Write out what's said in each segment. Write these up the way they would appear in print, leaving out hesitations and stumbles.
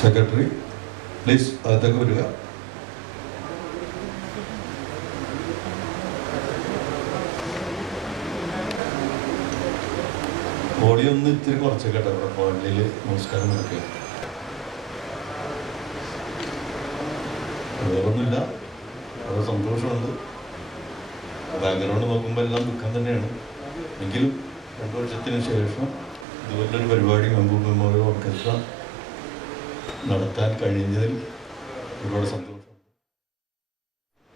Secretary please അകത്തേക്ക് വരിക. ബോഡി ഒന്ന് ഇത്തിരി കുറച്ച് കേട്ടോ. ഇവിടെ പള്ളിയിൽ നമസ്കാരം നടക്കുക. വേറൊന്നുമില്ല, വളരെ സന്തോഷമുണ്ട്. ബാക്ക്ഗ്രൗണ്ട് നോക്കുമ്പോൾ എല്ലാം ദുഃഖം തന്നെയാണ്. എങ്കിലും 2 വർഷത്തിന് ശേഷം ഇതുപോലൊരു പരിപാടി മെമ്പൂർ മെമ്മോറിയൽ ഓർക്കസ്ട്ര നടത്താൻ കഴിഞ്ഞതിൽ ഒരുപാട് സന്തോഷമുണ്ട്.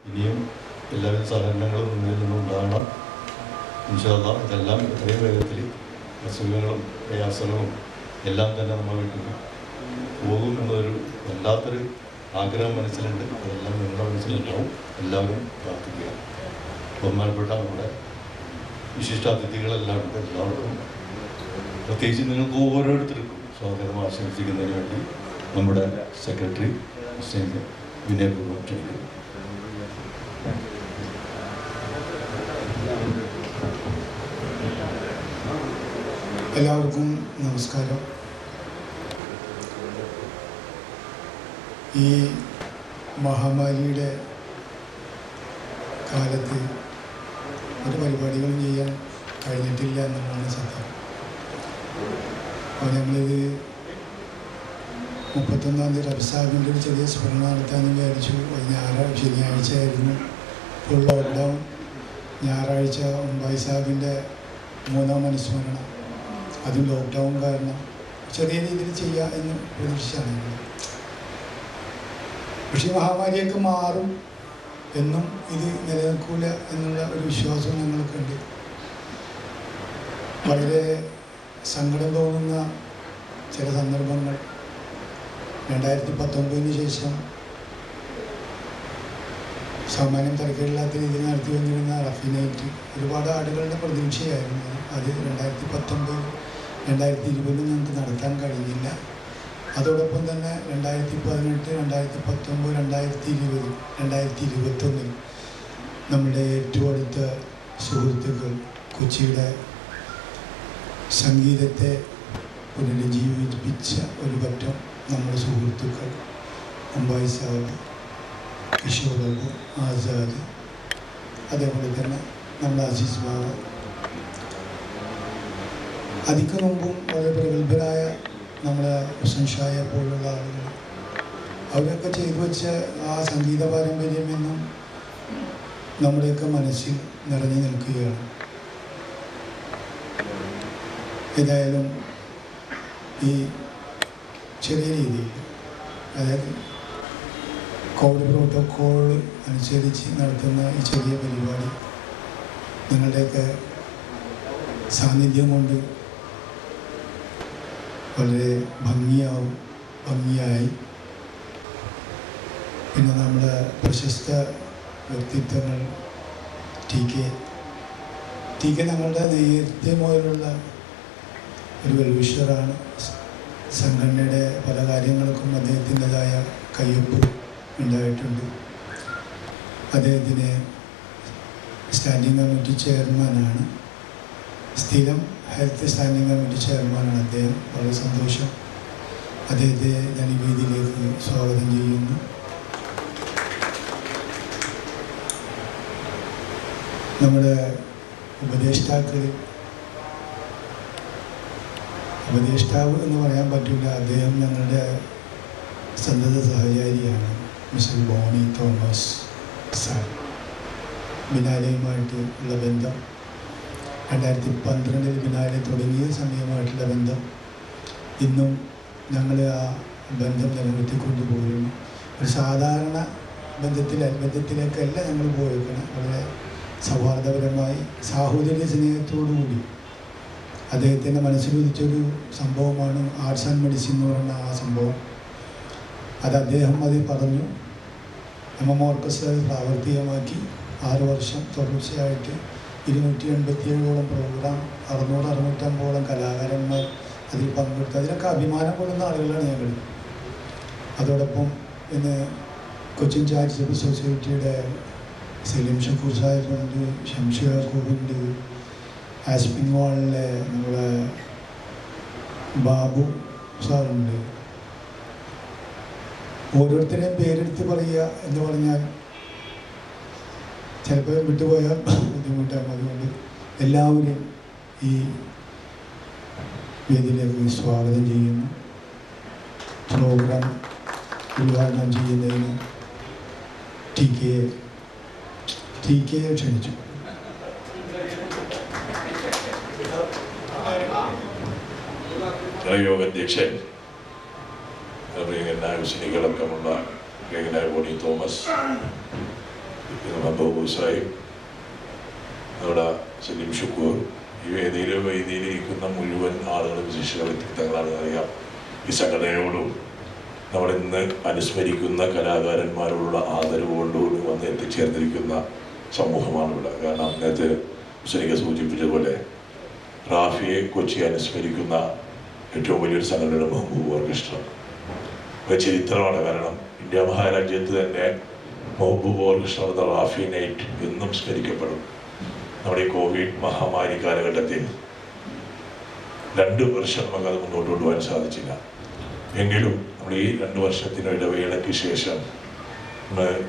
ഇനിയും എല്ലാവിധ സഹകരണങ്ങളും മുന്നിൽ നിന്നുണ്ടാകണം. ഇൻഷാ അല്ലാഹ് ഇതെല്ലാം എത്രയും വേഗത്തിൽ അസുഖങ്ങളും പ്രയാസങ്ങളും എല്ലാം തന്നെ നമ്മൾ വീട്ടിൽ പോകും എന്നൊരു വല്ലാത്തൊരു ആഗ്രഹം മനസ്സിലുണ്ട്. അതെല്ലാം നിങ്ങളുടെ മനസ്സിലുണ്ടാവും. എല്ലാവരും പ്രാർത്ഥിക്കുക. ബഹുമാനപ്പെട്ട നമ്മുടെ വിശിഷ്ടാതിഥികളെല്ലാം ഉണ്ട്. എല്ലാവർക്കും പ്രത്യേകിച്ച് നിങ്ങൾക്ക് ഓരോരുത്തർക്കും സ്വാഗതം ആശംസിക്കുന്നതിന് വേണ്ടി നമ്മുടെ സെക്രട്ടറി വിനയപൂർവ്വം ക്ഷണിക്കുന്നു. എല്ലാവർക്കും നമസ്കാരം. ഈ മഹാമാരിയുടെ കാലത്ത് ഒരു പരിപാടികളും ചെയ്യാൻ കഴിഞ്ഞിട്ടില്ല എന്നുള്ളതാണ് സത്യം. അപ്പോൾ ഞങ്ങളിത് 31-ാം തീയതി റബ്സാബിൻ്റെ ഒരു ചെറിയ സ്മരണ നടത്താമെന്ന് വിചാരിച്ചു. ശനിയാഴ്ച ആയിരുന്നു ഫുൾ ലോക്ക്ഡൗൺ. ഞായറാഴ്ച ഉമ്പായ് സാഹിബിൻ്റെ 3ാം അനുസ്മരണ, അതും ലോക്ക്ഡൗൺ കാരണം ചെറിയ രീതിയിൽ ചെയ്യുക എന്ന് പ്രതീക്ഷിച്ചാണ്. പക്ഷേ മഹാമാരിയൊക്കെ മാറും എന്നും ഇത് നിലനിൽക്കില്ല എന്നുള്ള ഒരു വിശ്വാസം ഞങ്ങൾക്കുണ്ട്. വളരെ സങ്കടം തോന്നുന്ന ചില സന്ദർഭങ്ങൾ 2019 ശേഷം സാമാന്യം തിരക്കേടില്ലാത്ത രീതിയിൽ നടത്തി വന്നിരുന്ന റഫിനൈറ്റ് ഒരുപാട് ആളുകളുടെ പ്രതീക്ഷയായിരുന്നു. അത് 2019, 2020 ഞങ്ങൾക്ക് നടത്താൻ കഴിഞ്ഞില്ല. അതോടൊപ്പം തന്നെ 2018, 2019, 2020, 2021 നമ്മുടെ ഏറ്റവും അടുത്ത സുഹൃത്തുക്കൾ കൊച്ചിയുടെ സംഗീതത്തെ പുനരുജ്ജീവിപ്പിച്ച ഒരു പറ്റം നമ്മുടെ സുഹൃത്തുക്കൾ ഉമ്പായ് സാഹിബ്, കിഷോർ ബാബു, ആസാദ്, അതേപോലെ തന്നെ നമ്മുടെ അസീസ് ബാബ, അതിക്ക് മുമ്പും വളരെ പ്രഗത്ഭരായ നമ്മളെ ഹുസൈൻ ഷായെ പോലുള്ള ആളുകൾ, അവരൊക്കെ ചെയ്തു വെച്ച ആ സംഗീത പാരമ്പര്യം എന്നും നമ്മുടെയൊക്കെ മനസ്സിൽ നിറഞ്ഞു നിൽക്കുകയാണ്. ഏതായാലും ഈ ചെറിയ രീതിയിൽ, അതായത് കോവിഡ് പ്രോട്ടോക്കോൾ അനുസരിച്ച് നടത്തുന്ന ഈ ചെറിയ പരിപാടി നിങ്ങളുടെയൊക്കെ സാന്നിധ്യം കൊണ്ട് വളരെ ഭംഗിയായി. പിന്നെ നമ്മുടെ പ്രശസ്ത വ്യക്തിത്വങ്ങൾ ടി കെ ഞങ്ങളുടെ നേരത്തെ മുതലുള്ള ഒരു വെൽവിഷറാണ്. സംഘടനയുടെ പല കാര്യങ്ങൾക്കും അദ്ദേഹത്തിൻ്റെതായ കയ്യൊപ്പ് ഉണ്ടായിട്ടുണ്ട്. അദ്ദേഹത്തിന് സ്റ്റാൻഡിംഗ് കമ്മിറ്റി ചെയർമാനാണ്, സ്ഥിരം ഹെൽത്ത് സ്റ്റാൻഡിംഗ് കമ്മിറ്റി ചെയർമാനാണ് അദ്ദേഹം. വളരെ സന്തോഷം. അദ്ദേഹത്തെ ഞാൻ ഈ വേദിയിലേക്ക് സ്വാഗതം ചെയ്യുന്നു. നമ്മുടെ ഉപദേഷ്ടാവ് എന്ന് പറയാൻ പറ്റില്ല, അദ്ദേഹം ഞങ്ങളുടെ സന്തത സഹചാരിയാണ്. Mister Boney Thomas sir. ബിനാലയുമായിട്ട് ഉള്ള ബന്ധം 2012 ബിനാലെ തുടങ്ങിയ സമയമായിട്ടുള്ള ബന്ധം ഇന്നും ഞങ്ങൾ ആ ബന്ധം നിലനിർത്തിക്കൊണ്ട് പോയിരുന്നു. ഒരു സാധാരണ ബന്ധത്തിലേക്കല്ല ഞങ്ങൾ പോയേക്കണം. വളരെ സൗഹാർദ്ദപരമായി സാഹോദര്യ സ്നേഹത്തോടുകൂടി അദ്ദേഹത്തിൻ്റെ മനസ്സിലുദിച്ചൊരു സംഭവമാണ് ആർട്സ് ആൻഡ് മെഡിസിൻ എന്ന് പറയുന്ന ആ സംഭവം. അത് അദ്ദേഹം പറഞ്ഞു. MM ഓർക്കസ്ട്ര പ്രാവർത്തികമാക്കി 6 വർഷം തുടർച്ചയായിട്ട് 287ഓളം പ്രോഗ്രാം, 600-650ഓളം കലാകാരന്മാർ അതിൽ പങ്കെടുത്തു. അതിലൊക്കെ അഭിമാനം കൊള്ളുന്ന ആളുകളാണ് ഞങ്ങൾ. അതോടൊപ്പം ഇന്ന് കൊച്ചിൻ ചാരിറ്റബിൾ സൊസൈറ്റിയുടെ സലീം ഷക്കൂർ സാഹിബുണ്ട്, ഷംഷി യാക്കൂബുണ്ട്, ആസ്പിൻ വാളിലെ നമ്മുടെ ബാബു സാറുണ്ട്, ഓരോരുത്തരെയും പേരെടുത്ത് പറയുക എന്ന് പറഞ്ഞാൽ ചിലപ്പോൾ വിട്ടുപോയാൽ ബുദ്ധിമുട്ടാകും. അതുകൊണ്ട് എല്ലാവരും ഈ വേദിയിലേക്ക് സ്വാഗതം ചെയ്യുന്നു. പ്രോഗ്രാം ഉദ്ഘാടനം ചെയ്യുന്നതിന് ടി കെ ക്ഷണിച്ചു. യോഗാധ്യക്ഷൻ പ്രിയങ്കരനായ മുസ്ലിങ്ങളടക്കമുള്ള പ്രിയങ്കരനായ ബോണി തോമസ്, മഹബൂബ് സാഹിബ്, നമ്മുടെ സലീം ഷുക്കൂർ, ഈ വേദിയിലിരിക്കുന്ന മുഴുവൻ ആളുകളും വിശിഷ്ട വ്യക്തിത്വങ്ങളാണ് അറിയാം. ഈ സംഘടനയോടും നമ്മളിന്ന് അനുസ്മരിക്കുന്ന കലാകാരന്മാരോടുള്ള ആദരവ് കൊണ്ടുകൂടി വന്ന് എത്തിച്ചേർന്നിരിക്കുന്ന സമൂഹമാണ് ഇവിടെ. കാരണം നേരത്തെ മുസ്ലിക സൂചിപ്പിച്ചതുപോലെ റാഫിയെ കൊച്ചി അനുസ്മരിക്കുന്ന ഏറ്റവും വലിയൊരു സംഘടനയുടെ മഹബൂബ് ഓർക്കസ്ട്ര ഒരു ചരിത്രമാണ്. കാരണം ഇന്ത്യ മഹാരാജ്യത്ത് തന്നെ മഹബൂബ് ഓർക്കസ്ട്ര എന്ന റാഫി നൈറ്റ് എന്നും സ്മരിക്കപ്പെടും. നമ്മുടെ ഈ കോവിഡ് മഹാമാരി കാലഘട്ടത്തിൽ 2 വർഷം നമുക്കത് മുന്നോട്ട് കൊണ്ടുപോകാൻ സാധിച്ചില്ല. എങ്കിലും നമ്മൾ ഈ 2 വർഷത്തിന് ഇടവേളയ്ക്ക് ശേഷം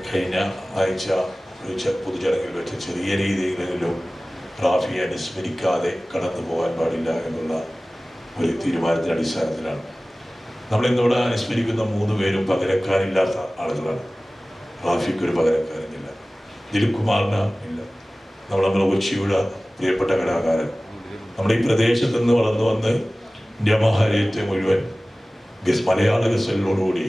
കഴിഞ്ഞ ആഴ്ച പൊതുചടങ്ങിൽ വെച്ച് ചെറിയ രീതിയിലെങ്കിലും റാഫിയെ അനുസ്മരിക്കാതെ കടന്നു പോകാൻ പാടില്ല എന്നുള്ള ഒരു തീരുമാനത്തിൻ്റെ അടിസ്ഥാനത്തിലാണ് നമ്മളിന്നിവിടെ അനുസ്മരിക്കുന്ന 3 പേരും പകരക്കാരില്ലാത്ത ആളുകളാണ്. റാഫിക്കൊരു പകരക്കാരനില്ല, ദിലീപ് കുമാറിന് ഇല്ല. നമ്മുടെ കൊച്ചിയുടെ പ്രിയപ്പെട്ട കലാകാരൻ, നമ്മുടെ ഈ പ്രദേശത്ത് നിന്ന് വളർന്നു വന്ന് ഇന്ത്യ മഹാരാജ്യത്തെ മുഴുവൻ മലയാള ഗസലിനോടുകൂടി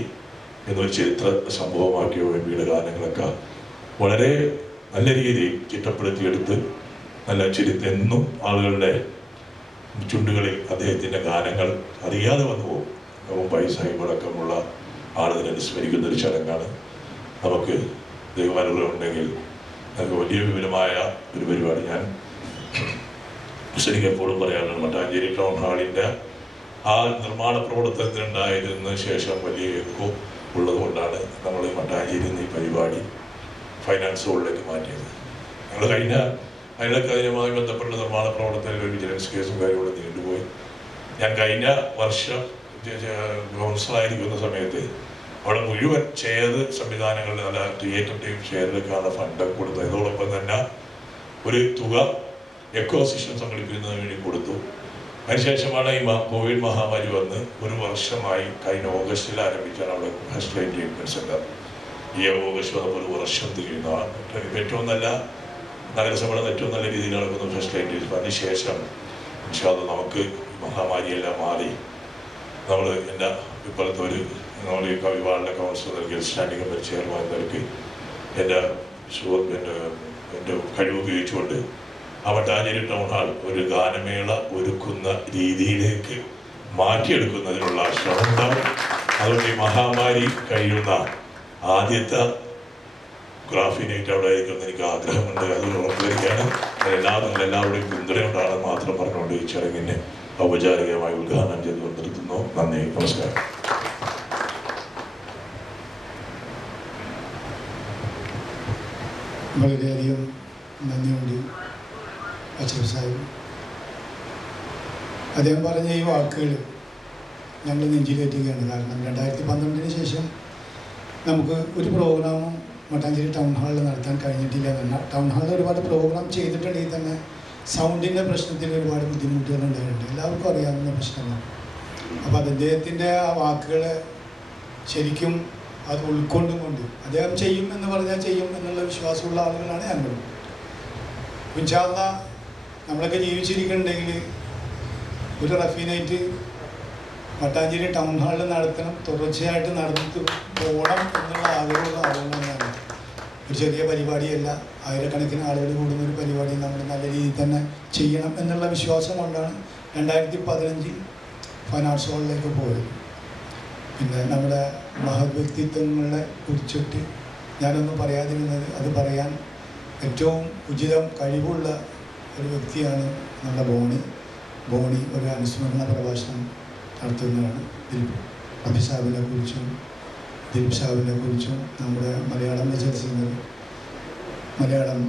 എന്നൊരു ചരിത്ര സംഭവമാക്കിയ വേണ്ടിയുടെ ഗാനങ്ങളൊക്കെ വളരെ നല്ല രീതിയിൽ ചിട്ടപ്പെടുത്തിയെടുത്ത് എന്നും ആളുകളുടെ ചുണ്ടുകളിൽ അദ്ദേഹത്തിൻ്റെ ഗാനങ്ങൾ അറിയാതെ വന്നു പോകും. മുംബൈ സാഹിബ് അടക്കമുള്ള ആളുകൾ അനുസ്മരിക്കുന്ന ഒരു ചടങ്ങാണ്. നമുക്ക് ദൈവാനുഗ്രഹം ഉണ്ടെങ്കിൽ നമുക്ക് വലിയ വിപുലമായ ഒരു പരിപാടി. ഞാൻ ശരിക്കും എപ്പോഴും പറയാറുണ്ട്, മട്ടാഞ്ചേരി ടൗൺ ഹാളിൻ്റെ ആ നിർമ്മാണ പ്രവർത്തനത്തിനുണ്ടായിരുന്ന ശേഷം വലിയ എക്കോ ഉള്ളതുകൊണ്ടാണ് നമ്മൾ മട്ടാഞ്ചേരി ഈ പരിപാടി ഫൈനാൻസ് ഹോളിലേക്ക് മാറ്റിയത്. ഞങ്ങൾ അതിനുമായി ബന്ധപ്പെട്ട നിർമ്മാണ പ്രവർത്തനത്തിൽ ഒരു വിജിലൻസ് കേസും കാര്യങ്ങളും നീണ്ടുപോയി. ഞാൻ കഴിഞ്ഞ വർഷം കൗൺസിലായിരിക്കുന്ന സമയത്ത് അവിടെ മുഴുവൻ ചെയർ സംവിധാനങ്ങളിൽ നല്ല ക്രിയേറ്റീവ് ടീം ഷെയറിലേക്കാണ് ഫണ്ട് കൊടുത്തത്. അതോടൊപ്പം തന്നെ ഒരു തുക എക്കോ സിസ്റ്റം സംഘടിപ്പിക്കുന്നതിന് വേണ്ടി കൊടുത്തു. അതിനുശേഷമാണ് ഈ കോവിഡ് മഹാമാരി വന്ന് 1 വർഷമായി കഴിഞ്ഞ ഓഗസ്റ്റിൽ ആരംഭിച്ചാണ് അവിടെ ഫസ്റ്റ് ലൈൻ ട്രീറ്റ്മെൻറ്റ് സെൻ്റർ. ഈ ഓഗസ്റ്റ് വന്നപ്പോൾ 1 വർഷം തിരിയുന്നതാണ്. ഏറ്റവും നല്ല നഗരസഭയുടെ ഏറ്റവും നല്ല രീതിയിൽ നടക്കുന്ന ഫസ്റ്റ് ലൈൻ ട്രീറ്റ്മെൻറ്റ്. അതിനുശേഷം നമുക്ക് മഹാമാരിയെല്ലാം മാറി നമ്മൾ എൻ്റെ ഇപ്പോഴത്തെ ഒരു നമ്മൾ ഈ വിവാഹ കൗൺസിൽ നൽകിയ സ്റ്റാൻഡിംഗ് കമ്മിറ്റി ചെയർമാൻ നൽകി എൻ്റെ കഴിവ് ഉപയോഗിച്ചുകൊണ്ട് ആ മട്ടാഞ്ചേരി ടൗൺ ഹാൾ ഒരു ഗാനമേള ഒരുക്കുന്ന രീതിയിലേക്ക് മാറ്റിയെടുക്കുന്നതിനുള്ള ശ്രമം ഉണ്ടാവും. അതുകൊണ്ട് ഈ മഹാമാരി കഴിയുന്ന ആദ്യത്തെ ഗ്രാഫി നൈറ്റ് അവിടെ ആയിരിക്കുമെന്ന് എനിക്ക് ആഗ്രഹമുണ്ട്. അത് ഉറപ്പുവരികയാണ്. എല്ലാവരുടെയും പിന്തുണയുണ്ടാണെന്ന് മാത്രം പറഞ്ഞുകൊണ്ട് ഈ ചടങ്ങിനെ ഔപചാരികമായി ഉദ്ഘാടനം ചെയ്തുകൊണ്ട് നിർത്തുന്നു. നന്ദി, നമസ്കാരം. വളരെയധികം നന്ദിയുണ്ട് അച്ഛൻ സാഹിബ്. അദ്ദേഹം പറഞ്ഞ ഈ വാക്കുകൾ ഞങ്ങൾ നെഞ്ചിലേറ്റുകയാണ്. കാരണം 2012 ശേഷം നമുക്ക് ഒരു പ്രോഗ്രാമും മട്ടാഞ്ചേരി ടൗൺ ഹാളിൽ നടത്താൻ കഴിഞ്ഞിട്ടില്ല എന്നല്ല. ടൗൺ ഹാളിൽ ഒരുപാട് പ്രോഗ്രാം ചെയ്തിട്ടുണ്ടെങ്കിൽ തന്നെ സൗണ്ടിൻ്റെ പ്രശ്നത്തിൽ ഒരുപാട് ബുദ്ധിമുട്ടുകൾ ഉണ്ടായിട്ടുണ്ട്. എല്ലാവർക്കും അറിയാവുന്ന പ്രശ്നമാണ്. അപ്പോൾ അദ്ദേഹത്തിൻ്റെ ആ വാക്കുകൾ ശരിക്കും അത് ഉൾക്കൊണ്ടുകൊണ്ട് അദ്ദേഹം ചെയ്യും എന്ന് പറഞ്ഞാൽ ചെയ്യും എന്നുള്ള വിശ്വാസമുള്ള ആളുകളാണ് ഞങ്ങൾ. ഇൻഷാ അല്ലാഹ് നമ്മളൊക്കെ ജീവിച്ചിരിക്കുന്നുണ്ടെങ്കിൽ ഒരു റഫി നൈറ്റ് മട്ടാഞ്ചേരി ടൗൺ ഹാളിൽ നടത്തണം, തുടർച്ചയായിട്ട് നടന്നിട്ട് പോകണം എന്നുള്ള ആഗ്രഹമുള്ള ആളുകളാണ്. ഒരു ചെറിയ പരിപാടിയല്ല, ആയിരക്കണക്കിന് ആളുകൾ കൂടുന്ന ഒരു പരിപാടി നമ്മൾ നല്ല രീതിയിൽ തന്നെ ചെയ്യണം എന്നുള്ള വിശ്വാസം കൊണ്ടാണ് 2015 ഫൈൻ ആർട്സ് ഹോളിലേക്ക് പോയത്. പിന്നെ നമ്മുടെ മഹത് വ്യക്തിത്വങ്ങളെ കുറിച്ചിട്ട് ഞാനൊന്നും പറയാതിരുന്നത്, അത് പറയാൻ ഏറ്റവും ഉചിതം കഴിവുള്ള ഒരു വ്യക്തിയാണ് നമ്മുടെ ബോണി ഒരു അനുസ്മരണ പ്രഭാഷണം നടത്തുന്നതാണ്. ദിലീപ് സാഹിബിനെ കുറിച്ചും നമ്മുടെ മലയാളം ഗസൽ സിംഗർ, മലയാളം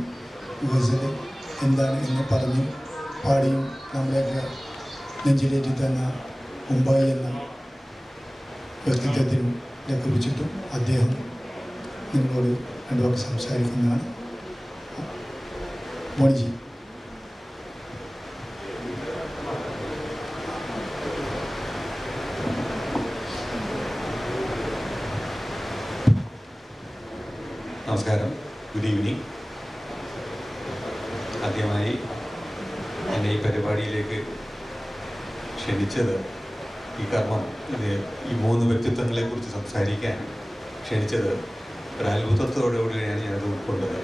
ഗസൽ എന്താണ് എന്ന് പറഞ്ഞും പാടിയും നമ്മളെയൊക്കെ നെഞ്ചിലേറ്റി തന്ന മുംബൈ എന്ന വ്യക്തിത്വത്തിനും കുറിച്ചിട്ടും അദ്ദേഹം നിങ്ങളോട് രണ്ടു വാക്ക് സംസാരിക്കുന്നതാണ്. മോണിജി. നമസ്കാരം, ഗുഡ് ഈവനിങ്. ആദ്യമായി എന്നെ ഈ പരിപാടിയിലേക്ക് ക്ഷണിച്ചത്, ഈ കർമ്മം ഈ 3 വ്യക്തിത്വങ്ങളെക്കുറിച്ച് സംസാരിക്കാൻ ക്ഷണിച്ചത് ഒരു അത്ഭുതത്തോടുകൂടിയാണ് ഞാനത് ഉൾക്കൊണ്ടത്.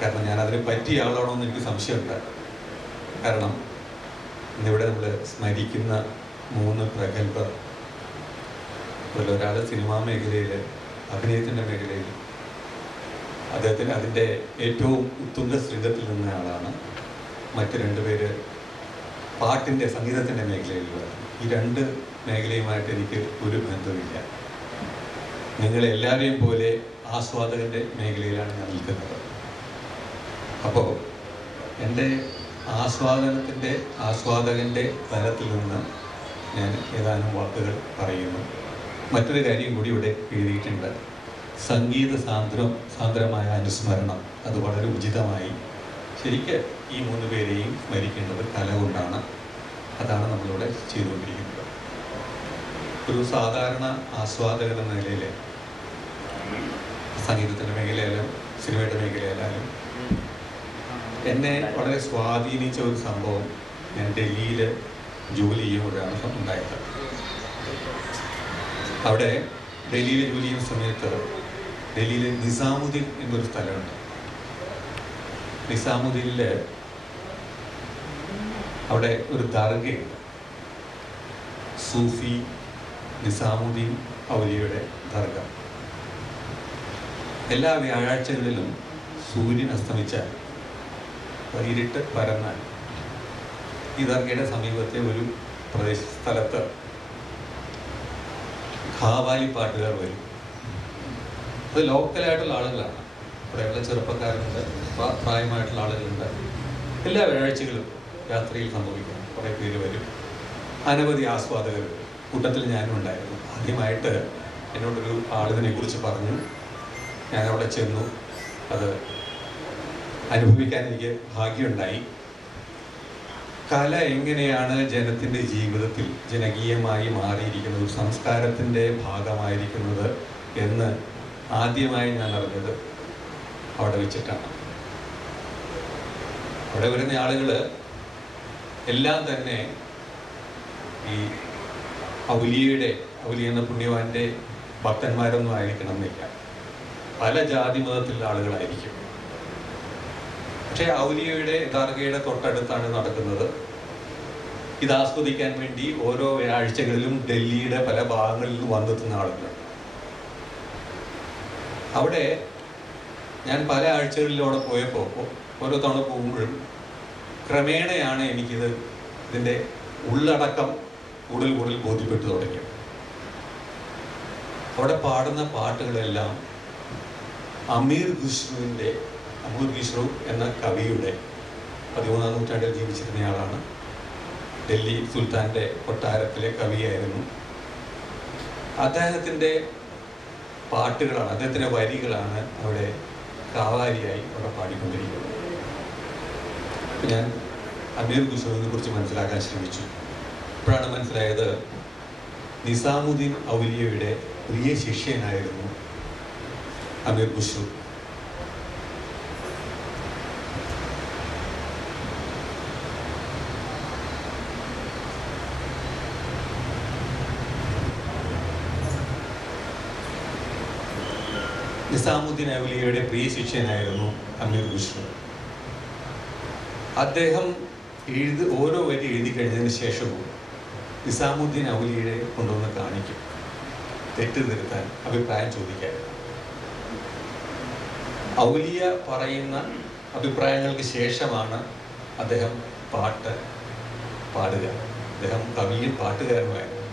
കാരണം ഞാനതിന് പറ്റിയ ആളാണോ എന്ന് എനിക്ക് സംശയമുണ്ട്. കാരണം ഇന്നിവിടെ നമ്മൾ സ്മരിക്കുന്ന 3 പ്രഗത്ഭർ, ഒരാൾ സിനിമാ മേഖലയിൽ, അഭിനയത്തിൻ്റെ മേഖലയിൽ അദ്ദേഹത്തിന് അതിൻ്റെ ഏറ്റവും ഉത്തുംഗ ശൃംഗത്തിൽ നിന്ന ആളാണ്. മറ്റ് 2 പേര് പാട്ടിൻ്റെ, സംഗീതത്തിൻ്റെ മേഖലയിലുള്ള. ഈ 2 മേഖലയുമായിട്ട് എനിക്ക് ഒരു ബന്ധവുമില്ല. നിങ്ങളെല്ലാവരെയും പോലെ ആസ്വാദകൻ്റെ മേഖലയിലാണ് ഞാൻ നിൽക്കുന്നത്. അപ്പോൾ എൻ്റെ ആസ്വാദകൻ്റെ തലത്തിൽ നിന്ന് ഞാൻ ഏതാനും വാക്കുകൾ പറയുന്നു. മറ്റൊരു കാര്യം കൂടി ഇവിടെ എഴുതിയിട്ടുണ്ട്. സംഗീത സാന്ദ്രമായ അനുസ്മരണം. അത് വളരെ ഉചിതമായി ശരിക്ക് ഈ 3 പേരെയും സ്മരിക്കേണ്ടത് കല കൊണ്ടാണ്. അതാണ് നമ്മളിവിടെ ചെയ്തുകൊണ്ടിരിക്കുന്നത്. ഒരു സാധാരണ ആസ്വാദകൻ എന്ന നിലയിൽ സംഗീതത്തിൻ്റെ മേഖലയിലും സിനിമയുടെ മേഖലയിലായാലും എന്നെ വളരെ സ്വാധീനിച്ച ഒരു സംഭവം, ഞാൻ ഡൽഹിയിൽ ജോലി ചെയ്യുമ്പോഴാണ് ഉണ്ടായത്. അവിടെ ഡൽഹിയിൽ ജോലി ചെയ്യുന്ന സമയത്ത് ഡൽഹിയിലെ നിസാമുദ്ദീൻ എന്നൊരു സ്ഥലമുണ്ട്. നിസാമുദ്ദീനിൽ അവിടെ ഒരു ദർഗയുണ്ട്. സൂഫി നിസാമുദ്ദീൻ ഔലിയയുടെ ദർഗ. എല്ലാ വ്യാഴാഴ്ചകളിലും സൂര്യൻ അസ്തമിച്ചാൽ, ഇരുട്ട് പരന്നാൽ ഈ ദർഗയുടെ സമീപത്തെ ഒരു സ്ഥലത്ത് ഖാവാലി പാട്ടുകാർ വരും. അത് ലോക്കലായിട്ടുള്ള ആളുകളാണ്. ഇവിടെയുള്ള ചെറുപ്പക്കാരുണ്ട്, പ്രായമായിട്ടുള്ള ആളുകളുണ്ട്. എല്ലാ വ്യാഴാഴ്ചകളും രാത്രിയിൽ സംഭവിക്കണം. കുറേ പേര് വരും, അനവധി ആസ്വാദകർ. കൂട്ടത്തിൽ ഞാനും ഉണ്ടായിരുന്നു. ആദ്യമായിട്ട് എന്നോടൊരു ആളിതിനെ കുറിച്ച് പറഞ്ഞു. ഞാനവിടെ ചെന്നു. അത് അനുഭവിക്കാൻ എനിക്ക് ഭാഗ്യമുണ്ടായി. കല എങ്ങനെയാണ് ജനത്തിൻ്റെ ജീവിതത്തിൽ ജനകീയമായി മാറിയിരിക്കുന്നത്, ഒരു സംസ്കാരത്തിൻ്റെ ഭാഗമായിരിക്കുന്നത് എന്ന് ആദ്യമായി ഞാൻ അറിഞ്ഞത് അവിടെ വെച്ചിട്ടാണ്. അവിടെ വരുന്ന ആളുകൾ എല്ലാം തന്നെ ഈ ഔലിയ എന്ന പുണ്യവാൻ്റെ ഭക്തന്മാരൊന്നും ആയിരിക്കണം എന്നില്ല. പല ജാതി മതത്തിലുള്ള ആളുകളായിരിക്കും. പക്ഷേ ഔലിയയുടെ ദർഗയുടെ തൊട്ടടുത്താണ് നടക്കുന്നത്. ഇത് ആസ്വദിക്കാൻ വേണ്ടി ഓരോ വ്യാഴ്ചകളിലും ഡൽഹിയുടെ പല ഭാഗങ്ങളിൽ നിന്ന് വന്നെത്തുന്ന ആളുകൾ. അവിടെ ഞാൻ പല ആഴ്ചകളിലൂടെ പോയപ്പോൾ, ഓരോ തവണ പോകുമ്പോഴും ക്രമേണയാണ് ഇതിൻ്റെ ഉള്ളടക്കം കൂടുതൽ ബോധ്യപ്പെട്ടു തുടങ്ങി. അവിടെ പാടുന്ന പാട്ടുകളെല്ലാം അമീർ ഖുസ്രു എന്ന കവിയുടെ 13-ാം നൂറ്റാണ്ടിൽ ജീവിച്ചിരുന്നയാളാണ്. ഡൽഹി സുൽത്താൻ്റെ കൊട്ടാരത്തിലെ കവിയായിരുന്നു. അദ്ദേഹത്തിൻ്റെ പാട്ടുകളാണ്, അദ്ദേഹത്തിൻ്റെ വരികളാണ് അവിടെ കാവാലിയായി അവിടെ പാടിക്കൊണ്ടിരിക്കുന്നത്. ഞാൻ അമീർ ഖുസ്രുവിനെ കുറിച്ച് മനസ്സിലാക്കാൻ ശ്രമിച്ചു. അപ്പോഴാണ് മനസ്സിലായത് നിസാമുദ്ദീൻ ഔലിയയുടെ പ്രിയ ശിഷ്യനായിരുന്നു അമീർ ഖുസ്രു. നിസാമുദ്ദീൻ ഔലിയയുടെ പ്രിയ ശിഷ്യനായിരുന്നു അമീർ ഖുസ്രു. അദ്ദേഹം ഓരോ വരി എഴുതി കഴിഞ്ഞതിന് ശേഷവും നിസാമുദ്ദീൻ ഔലിയയെ കൊണ്ടുവന്ന് കാണിക്കും, തെറ്റ് തിരുത്താൻ, അഭിപ്രായം ചോദിക്കാൻ. ഔലിയ പറയുന്ന അഭിപ്രായങ്ങൾക്ക് ശേഷമാണ് അദ്ദേഹം പാട്ട് പാടുക. അദ്ദേഹം കവിയും പാട്ടുകാരനുമായിരുന്നു.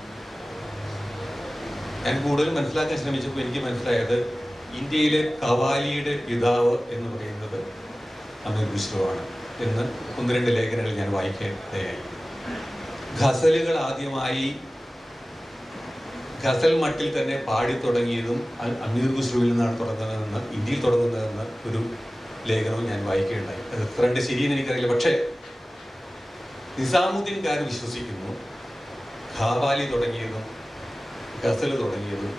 ഞാൻ കൂടുതൽ മനസ്സിലാക്കാൻ ശ്രമിച്ചപ്പോൾ എനിക്ക് മനസ്സിലായത് ഇന്ത്യയിലെ കവാലിയുടെ പിതാവ് എന്ന് പറയുന്നത് അമീർ ഖുസ്രുവാണ് എന്ന് 1-2 ലേഖനങ്ങൾ ഞാൻ വായിക്കാനിടയായി. ഗസലുകൾ ആദ്യമായി ഗസൽ മട്ടിൽ തന്നെ പാടി തുടങ്ങിയതും അമീർ ഖുസ്രുവിൽ നിന്നാണ് തുടങ്ങുന്നതെന്ന്, ഇന്ത്യയിൽ തുടങ്ങുന്നതെന്ന് ഒരു ലേഖനവും ഞാൻ വായിക്കുകയുണ്ടായി. അത് എത്ര ശരിയെന്ന് എനിക്കറിയില്ല. പക്ഷേ നിസാമുദ്ദീൻകാർ വിശ്വസിക്കുന്നു ഖാവാലി തുടങ്ങിയതും ഗസൽ തുടങ്ങിയതും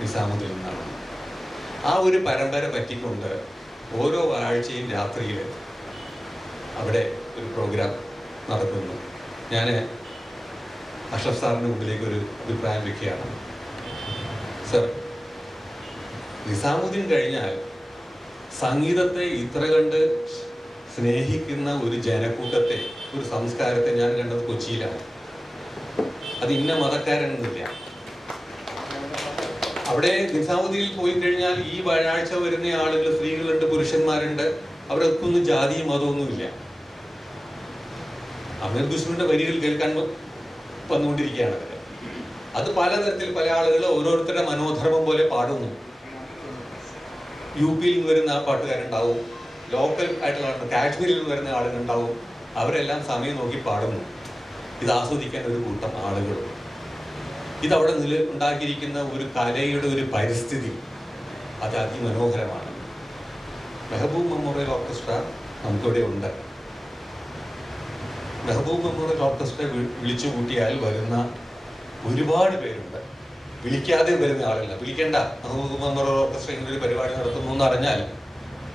നിസാമുദ്ദീൻ നിന്നാണ്. ആ ഒരു പരമ്പര പറ്റിക്കൊണ്ട് ഓരോ ആഴ്ചയും രാത്രിയിൽ അവിടെ ഒരു പ്രോഗ്രാം നടക്കുന്നു. ഞാൻ അഷ്റഫ് സാറിൻ്റെ മുമ്പിലേക്ക് ഒരു അഭിപ്രായം വയ്ക്കുകയാണ്. സർ, നിസാമുദ്ദീൻ കഴിഞ്ഞാൽ സംഗീതത്തെ ഇത്ര കണ്ട് സ്നേഹിക്കുന്ന ഒരു ജനക്കൂട്ടത്തെ, ഒരു സംസ്കാരത്തെ ഞാൻ കണ്ടത് കൊച്ചിയിലാണ്. അത് ഇന്ന മതക്കാരനൊന്നുമില്ല. അവിടെ നിസാമുദ്ദീനിൽ പോയി കഴിഞ്ഞാൽ ഈ വ്യാഴാഴ്ച വരുന്ന ആളുകൾ, സ്ത്രീകളുണ്ട്, പുരുഷന്മാരുണ്ട്, അവരൊക്കെ ഒന്നും ജാതിയും മതമൊന്നുമില്ല. അമീർ ഖുസ്രുവിന്റെ വരികൾ കേൾക്കാൻ വന്നുകൊണ്ടിരിക്കുകയാണ് അവർ. അത് പലതരത്തിൽ പല ആളുകൾ ഓരോരുത്തരുടെ മനോധർമ്മം പോലെ പാടുന്നു. യു പിയിൽ നിന്ന് വരുന്ന ആ പാട്ടുകാരുണ്ടാവും, ലോക്കൽ ആയിട്ടുള്ള കാശ്മീരിൽ നിന്ന് വരുന്ന ആളുകളുണ്ടാവും. അവരെല്ലാം സമയം നോക്കി പാടുന്നു. ഇത് ആസ്വദിക്കാൻ ഒരു കൂട്ടം ആളുകളും. ഇതവിടെ ഉണ്ടാക്കിയിരിക്കുന്ന ഒരു കലയുടെ ഒരു പരിസ്ഥിതി അത് അതിമനോഹരമാണ്. മെഹബൂബ് മെമ്മോറിയൽ ഓർക്കസ്ട്ര നമുക്കിവിടെ ഉണ്ട്. മെഹബൂബ് മെമ്മോറിയൽ ഓർക്കസ്ട്ര വിളിച്ചു കൂട്ടിയാൽ വരുന്ന ഒരുപാട് പേരുണ്ട്. വിളിക്കാതെ വരുന്ന ആളില്ല. വിളിക്കേണ്ട, മെഹബൂബ് മെമ്മോറിയൽ ഓർക്കസ്ട്ര ഇങ്ങനൊരു പരിപാടി നടത്തുന്നു എന്ന് അറിഞ്ഞാൽ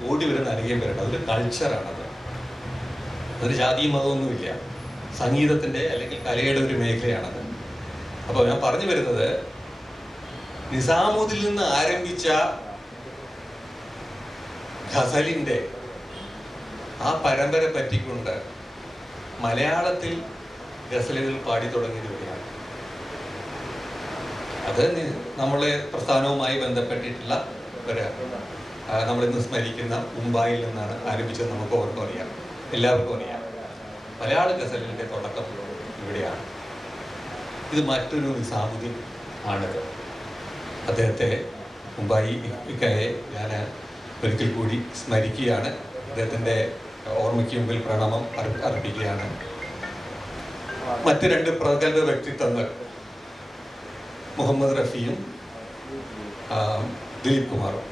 ഓടി വരുന്ന അനേകം പേരുണ്ട്. അതൊരു കൾച്ചറാണത്. അതൊരു ജാതിയും മതമൊന്നുമില്ല. സംഗീതത്തിൻ്റെ അല്ലെങ്കിൽ കലയുടെ ഒരു മേഖലയാണത്. അപ്പോൾ ഞാൻ പറഞ്ഞു വരുന്നത്, നിസാമുദ്ദീനിൽ നിന്ന് ആരംഭിച്ച ഖസലിൻ്റെ ആ പരമ്പര പറ്റിക്കൊണ്ട് മലയാളത്തിൽ ഗസലുകൾ പാടി തുടങ്ങിയതിലൂടെയാണ്. അത് നമ്മളെ പ്രസ്ഥാനവുമായി ബന്ധപ്പെട്ടിട്ടുള്ള ഒരു നമ്മളിന്ന് സ്മരിക്കുന്ന മുംബൈയിൽ നിന്നാണ് ആരംഭിച്ചത്. നമുക്ക് ഓർക്കും അറിയാം, എല്ലാവർക്കും അറിയാം. മലയാള ഗസലിൻ്റെ തുടക്കം ഇവിടെയാണ്. ഇത് മറ്റൊരു നിസാമുദ്ദീൻ ആണിത്. അദ്ദേഹത്തെ മുംബൈ ഇക്കയെ ഞാൻ ഒരിക്കൽ കൂടി സ്മരിക്കുകയാണ്. അദ്ദേഹത്തിൻ്റെ ഓർമ്മയ്ക്ക് മുമ്പിൽ പ്രണാമം അർപ്പിക്കുകയാണ്. മറ്റ് രണ്ട് പ്രഗത്ഭ വ്യക്തിത്വങ്ങൾ മുഹമ്മദ് റഫിയും ദിലീപ് കുമാറും.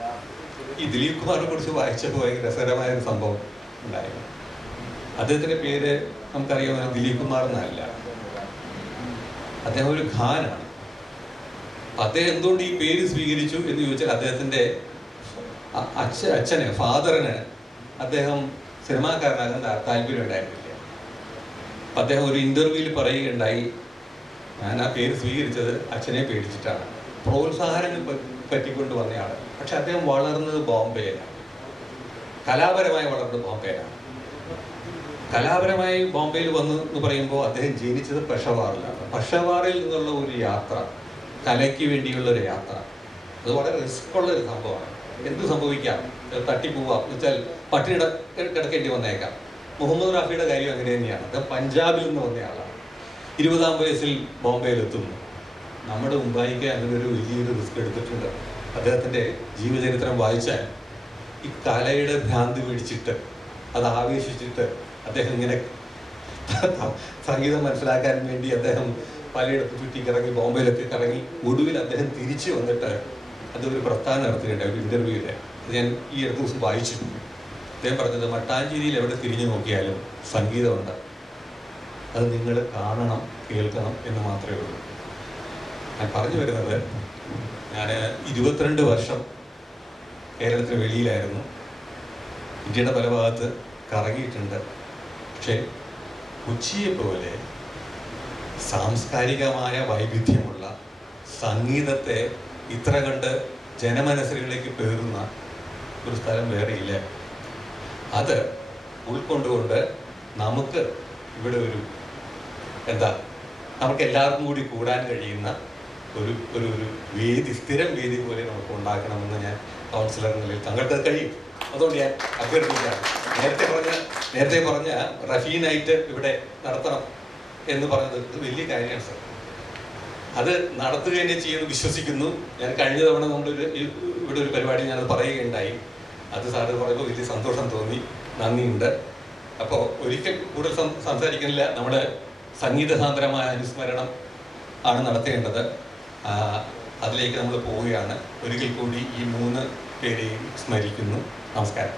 ഈ ദിലീപ് കുമാറിനെ കുറിച്ച് വായിച്ചപ്പോൾ ഭയങ്കര രസകരമായ ഒരു സംഭവം ഉണ്ടായിരുന്നു. അദ്ദേഹത്തിൻ്റെ പേര് നമുക്കറിയാവുന്ന ദിലീപ് കുമാർ എന്നല്ല, അദ്ദേഹം ഒരു ഖാനാണ്. അദ്ദേഹം എന്തുകൊണ്ട് ഈ പേര് സ്വീകരിച്ചു എന്ന് ചോദിച്ചാൽ അദ്ദേഹത്തിൻ്റെ അച്ഛന് ഫാദറിന് അദ്ദേഹം സിനിമാക്കാരനാകാൻ താല്പര്യം ഉണ്ടായിരുന്നില്ല. അപ്പം അദ്ദേഹം ഒരു ഇൻ്റർവ്യൂവിൽ പറയുകയുണ്ടായി, ഞാൻ ആ പേര് സ്വീകരിച്ചത് അച്ഛനെ പേടിച്ചിട്ടാണ്. പ്രോത്സാഹനം പറ്റിക്കൊണ്ട് വന്നയാൾ. പക്ഷെ അദ്ദേഹം വളർന്നത് ബോംബെയിലാണ്, കലാപരമായി വളർന്നത് ബോംബെയിലാണ്. കലാപരമായി ബോംബെയിൽ വന്നു എന്ന് പറയുമ്പോൾ അദ്ദേഹം ജനിച്ചത് പെഷവാറിലാണ്. പെഷവാറിൽ നിന്നുള്ള ഒരു യാത്ര, കലയ്ക്ക് വേണ്ടിയുള്ള ഒരു യാത്ര, അത് വളരെ റിസ്ക് ഉള്ള ഒരു സംഭവമാണ്. എന്ത് സംഭവിക്കാം, തട്ടിപ്പോവാം എന്ന് വെച്ചാൽ പട്ടിണി കിടക്കേണ്ടി വന്നേക്കാം. മുഹമ്മദ് റാഫിയുടെ കാര്യം അങ്ങനെ തന്നെയാണ്. അദ്ദേഹം പഞ്ചാബിൽ നിന്ന് വന്നയാളാണ്. 20-ാം വയസ്സിൽ ബോംബെയിലെത്തുന്നു. നമ്മുടെ മുംബൈക്ക് അങ്ങനെ ഒരു വലിയൊരു റിസ്ക് എടുത്തിട്ടുണ്ട്. അദ്ദേഹത്തിൻ്റെ ജീവചരിത്രം വായിച്ചാൽ ഈ കലയുടെ ഭ്രാന്തി പിടിച്ചിട്ട് അത് ആവേശിച്ചിട്ട് അദ്ദേഹം ഇങ്ങനെ സംഗീതം മനസ്സിലാക്കാൻ വേണ്ടി അദ്ദേഹം പലയിടത്ത് ചുറ്റി കറങ്ങി, ബോംബെയിലൊക്കെ കറങ്ങി, ഒടുവിൽ അദ്ദേഹം തിരിച്ചു വന്നിട്ട് അതൊരു പ്രസ്ഥാനം നടത്തിയിട്ടുണ്ട് ഒരു ഇൻ്റർവ്യൂവിൽ. അത് ഞാൻ ഈ അടുത്ത ദിവസം വായിച്ചു. അദ്ദേഹം പറഞ്ഞത്, മട്ടാഞ്ചേരിയിൽ എവിടെ തിരിഞ്ഞു നോക്കിയാലും സംഗീതമുണ്ട്, അത് നിങ്ങൾ കാണണം, കേൾക്കണം എന്ന് മാത്രമേ ഉള്ളൂ. ഞാൻ പറഞ്ഞു വരുന്നത്, ഞാൻ 22 വർഷം കേരളത്തിന് വെളിയിലായിരുന്നു. ഇന്ത്യയുടെ പല ഭാഗത്ത് കറങ്ങിയിട്ടുണ്ട്. പക്ഷേ കൊച്ചിയെ പോലെ സാംസ്കാരികമായ വൈവിധ്യമുള്ള സംഗീതത്തെ ഇത്ര കണ്ട് ജനമനസ്സുകളിലേക്ക് പേറുന്ന ഒരു സ്ഥലം വേറെയില്ല. അത് ഉൾക്കൊണ്ടുകൊണ്ട് നമുക്ക് ഇവിടെ ഒരു നമുക്ക് എല്ലാവർക്കും കൂടി കൂടാൻ കഴിയുന്ന ഒരു ഒരു ഒരു വേദി, സ്ഥിരം വേദി പോലെ നമുക്ക് ഉണ്ടാക്കണമെന്ന് ഞാൻ കൗൺസിലർ നിലയിൽ തങ്ങൾക്ക് കഴിയും. അതുകൊണ്ട് ഞാൻ അഭ്യർത്ഥിക്കുകയാണ്. നേരത്തെ പറഞ്ഞ റഫീ നൈറ്റ് ഇവിടെ നടത്തണം എന്ന് പറഞ്ഞത് വലിയ കാര്യമാണ് സർ. അത് നടത്തുക തന്നെ ചെയ്യുമെന്ന് വിശ്വസിക്കുന്നു. ഞാൻ കഴിഞ്ഞ തവണ ഇവിടെ ഒരു പരിപാടി ഞാനത് പറയുകയുണ്ടായി. അത് സാറ് പറയുമ്പോൾ വലിയ സന്തോഷം തോന്നി, നന്ദിയുണ്ട്. അപ്പോൾ ഒരിക്കൽ കൂടുതൽ സംസാരിക്കുന്നില്ല. നമ്മുടെ സംഗീതസാന്ദ്രമായ അനുസ്മരണം ആണ് നടത്തേണ്ടത്. അതിലേക്ക് നമ്മൾ പോവുകയാണ്. ഒരിക്കൽ കൂടി ഈ 3 പേരെയും സ്മരിക്കുന്നു. നമസ്കാരം.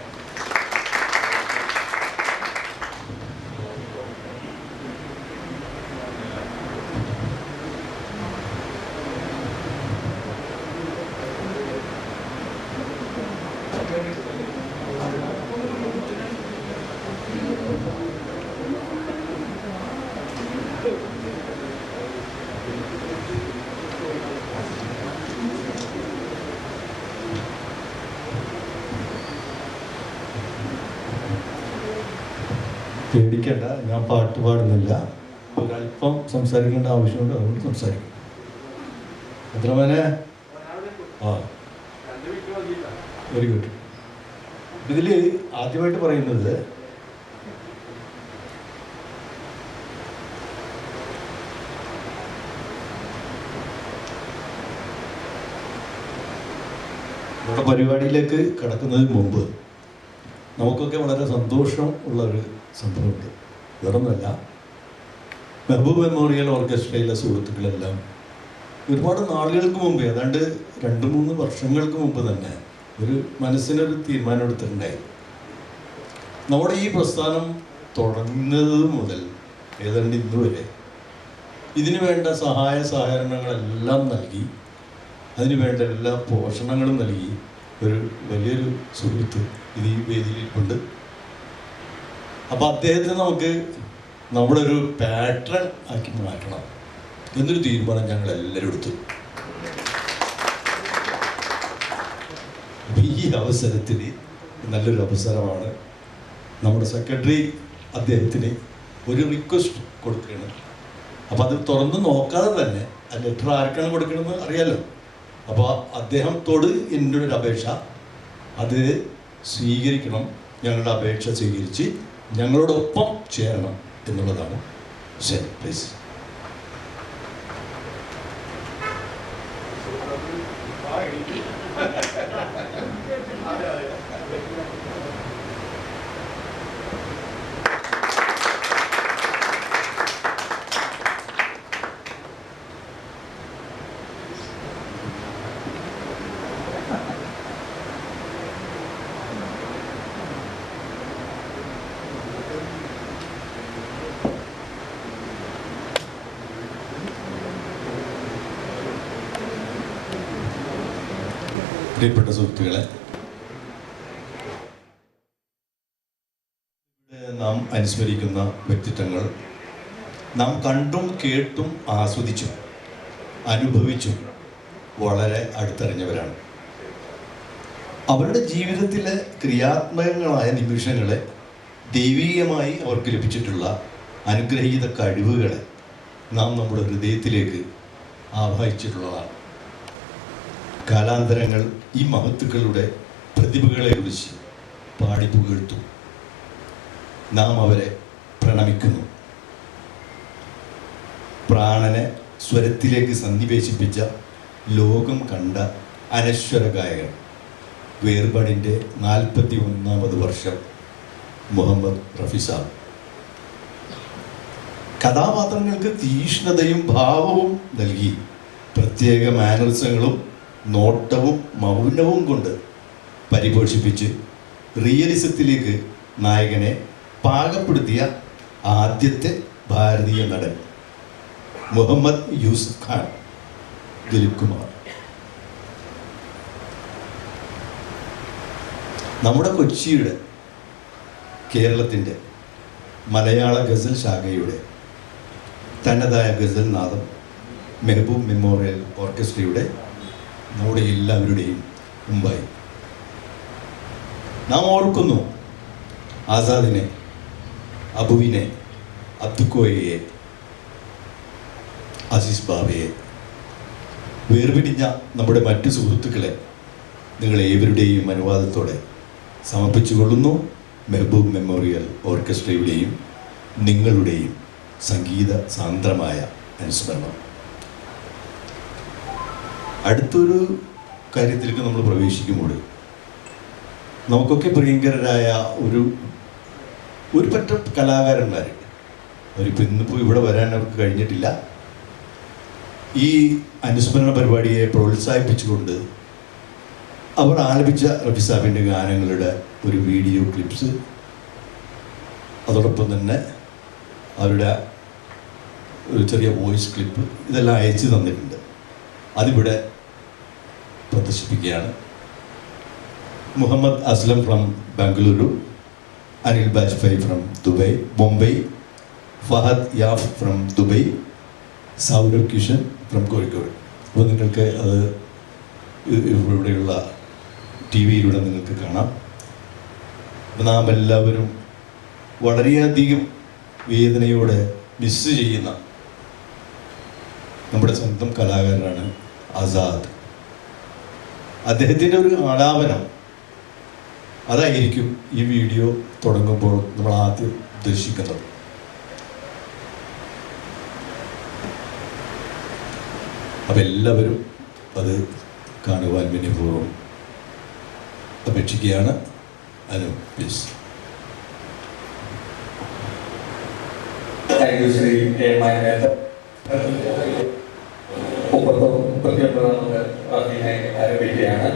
പേടിക്കണ്ട, ഞാൻ പാട്ട് പാടുന്നില്ല. ഒരല്പം സംസാരിക്കേണ്ട ആവശ്യമുണ്ട്, അതുകൊണ്ട് സംസാരിക്കും. എത്ര മേനെ? ആ, വെരി ഗുഡ്. ഇതിൽ ആദ്യമായിട്ട് പറയുന്നത് നമ്മുടെ പരിപാടിയിലേക്ക് കടക്കുന്നതിന് മുമ്പ് നമുക്കൊക്കെ വളരെ സന്തോഷം ഉള്ള ഒരു സംഭവമുണ്ട്. വേറൊന്നുമല്ല, മെഹബൂബ് മെമ്മോറിയൽ ഓർക്കസ്ട്രയിലെ സുഹൃത്തുക്കളെല്ലാം ഒരുപാട് നാളുകൾക്ക് മുമ്പ്, ഏതാണ്ട് 2-3 വർഷങ്ങൾക്ക് മുമ്പ് തന്നെ ഒരു മനസ്സിനൊരു തീരുമാനം എടുത്തിട്ടുണ്ടായി. നമ്മുടെ ഈ പ്രസ്ഥാനം തുടങ്ങുന്നത് മുതൽ ഏതാണ്ട് ഇന്ന് വരെ ഇതിനു വേണ്ട സഹായ സഹകരണങ്ങളെല്ലാം നൽകി, അതിന് വേണ്ട എല്ലാ പോഷണങ്ങളും നൽകി ഒരു വലിയൊരു സുഹൃത്ത് ഇത് ഈ വേദിയിലുണ്ട്. അപ്പോൾ അദ്ദേഹത്തെ നമുക്ക് നമ്മുടെ ഒരു പാറ്റേൺ ആക്കി മാറ്റണം എന്നൊരു തീരുമാനം ഞങ്ങൾ എല്ലാവരും എടുത്തു. ഈ അവസരത്തിൽ നല്ലൊരു അവസരമാണ്. നമ്മുടെ സെക്രട്ടറി അദ്ദേഹത്തിന് ഒരു റിക്വസ്റ്റ് കൊടുക്കുകയാണ്. അപ്പോൾ അത് തുറന്ന് നോക്കാതെ തന്നെ ആ ലെറ്റർ ആർക്കാണ് കൊടുക്കണമെന്ന് അറിയാലോ. അപ്പോൾ അദ്ദേഹത്തോട് എൻ്റെ ഒരു അപേക്ഷ, അത് സ്വീകരിക്കണം. ഞങ്ങളുടെ അപേക്ഷ സ്വീകരിച്ച് ഞങ്ങളോടൊപ്പം ചേരണം എന്നുള്ളതാണ്. ശരി, പ്ലീസ്. പ്രിയപ്പെട്ട സുഹൃത്തുക്കളെ, നാം അനുസ്മരിക്കുന്ന വ്യക്തിത്വങ്ങൾ നാം കണ്ടും കേട്ടും ആസ്വദിച്ചും അനുഭവിച്ചും വളരെ അടുത്തറിഞ്ഞവരാണ്. അവരുടെ ജീവിതത്തിലെ ക്രിയാത്മകങ്ങളായ നിമിഷങ്ങളെ ദൈവീകമായി അവർക്ക് ലഭിച്ചിട്ടുള്ള അനുഗ്രഹീത കഴിവുകളെ നാം നമ്മുടെ ഹൃദയത്തിലേക്ക് ആവാഹിച്ചിട്ടുള്ളതാണ്. കാലാന്തരങ്ങൾ ഈ മഹത്തുക്കളുടെ പ്രതിഭകളെ കുറിച്ച് പാടി പുകഴ്ത്തും. നാം അവരെ പ്രണമിക്കുന്നു. പ്രാണനെ സ്വരത്തിലേക്ക് സന്നിവേശിപ്പിച്ച ലോകം കണ്ട അനശ്വര ഗായകൻ, വേർപാടിൻ്റെ 41ാമത് വർഷം മുഹമ്മദ് റഫി സാബ്. കഥാപാത്രങ്ങൾക്ക് തീഷ്ണതയും ഭാവവും നൽകി പ്രത്യേക മാനറിസങ്ങളും നോട്ടവും മൗനവും കൊണ്ട് പരിപോഷിപ്പിച്ച് റിയലിസത്തിലേക്ക് നായകനെ പാകപ്പെടുത്തിയ ആദ്യത്തെ ഭാരതീയ നടൻ മുഹമ്മദ് യൂസുഫ് ഖാൻ, ദിലീപ് കുമാർ. നമ്മുടെ കൊച്ചിയുടെ, കേരളത്തിൻ്റെ മലയാള ഗസൽ ശാഖയുടെ തനതായ ഗസൽ നാദം മെഹബൂബ് മെമ്മോറിയൽ ഓർക്കസ്ട്രയുടെ നമ്മുടെ എല്ലാവരുടെയും മുമ്പായി നാം ഓർക്കുന്നു ആസാദിനെ, അബുവിനെ, അബ്ദുക്കോയെ, അസീസ് ബാബയെ, വേർപിരിഞ്ഞ നമ്മുടെ മറ്റു സുഹൃത്തുക്കളെ നിങ്ങളേവരുടെയും അനുവാദത്തോടെ സമർപ്പിച്ചുകൊള്ളുന്നു. മെഹബൂബ് മെമ്മോറിയൽ ഓർക്കസ്ട്രയുടെയും നിങ്ങളുടെയും സംഗീത സാന്ദ്രമായ അനുസ്മരണം. അടുത്തൊരു കാര്യത്തിലേക്ക് നമ്മൾ പ്രവേശിക്കുമ്പോൾ നമുക്കൊക്കെ പ്രിയങ്കരരായ ഒരു പറ്റം കലാകാരന്മാർ, അവരിപ്പോൾ ഇന്നിപ്പോൾ ഇവിടെ വരാൻ അവർക്ക് കഴിഞ്ഞിട്ടില്ല. ഈ അനുസ്മരണ പരിപാടിയെ പ്രോത്സാഹിപ്പിച്ചുകൊണ്ട് അവർ ആലപിച്ച റഫി സാഹിബിൻ്റെ ഗാനങ്ങളുടെ ഒരു വീഡിയോ ക്ലിപ്സ്, അതോടൊപ്പം തന്നെ അവരുടെ ഒരു ചെറിയ വോയിസ് ക്ലിപ്പ് ഇതെല്ലാം അയച്ചു തന്നിട്ടുണ്ട്. അതിവിടെ പ്രദർശിപ്പിക്കുകയാണ്. Muhammad Aslam from Bengaluru, Anil Bajpayee from Mumbai, Fahad Yaf from Dubai, Saurav Kishan from Kozhikode. അപ്പോൾ നിങ്ങൾക്ക് അത് ഇവിടെയുള്ള TV-യിലൂടെ നിങ്ങൾക്ക് കാണാം. നാം എല്ലാവരും വളരെയധികം വേദനയോടെ മിസ് ചെയ്യുന്ന നമ്മുടെ സ്വന്തം കലാകാരനാണ് ആസാദ്. അദ്ദേഹത്തിൻ്റെ ഒരു ആലാപനം അതായിരിക്കും ഈ വീഡിയോ തുടങ്ങുമ്പോൾ നമ്മൾ ആദ്യം ദർശിക്കുന്നത്. അപ്പം എല്ലാവരും അത് കാണുവാൻ വിനയപൂർവ്വം അപേക്ഷിക്കുകയാണ്. Anu please. Thank you Shri A manager. 39 ആരംഭിക്കുകയാണ്.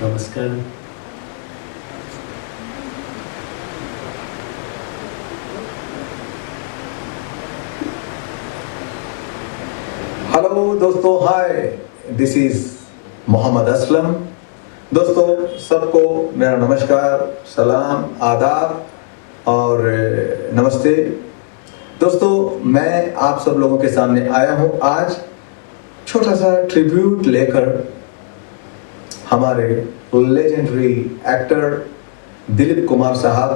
നമസ്കാരം. हेलो दोस्तों, हाय, दिस इज मोहम्मद असलम. दोस्तों सबको मेरा नमस्कार, सलाम, आदाब और नमस्ते. दोस्तों मैं आप सब लोगों के सामने आया हूं आज छोटा सा ट्रिब्यूट लेकर हमारे लेजेंडरी एक्टर दिलीप कुमार साहब,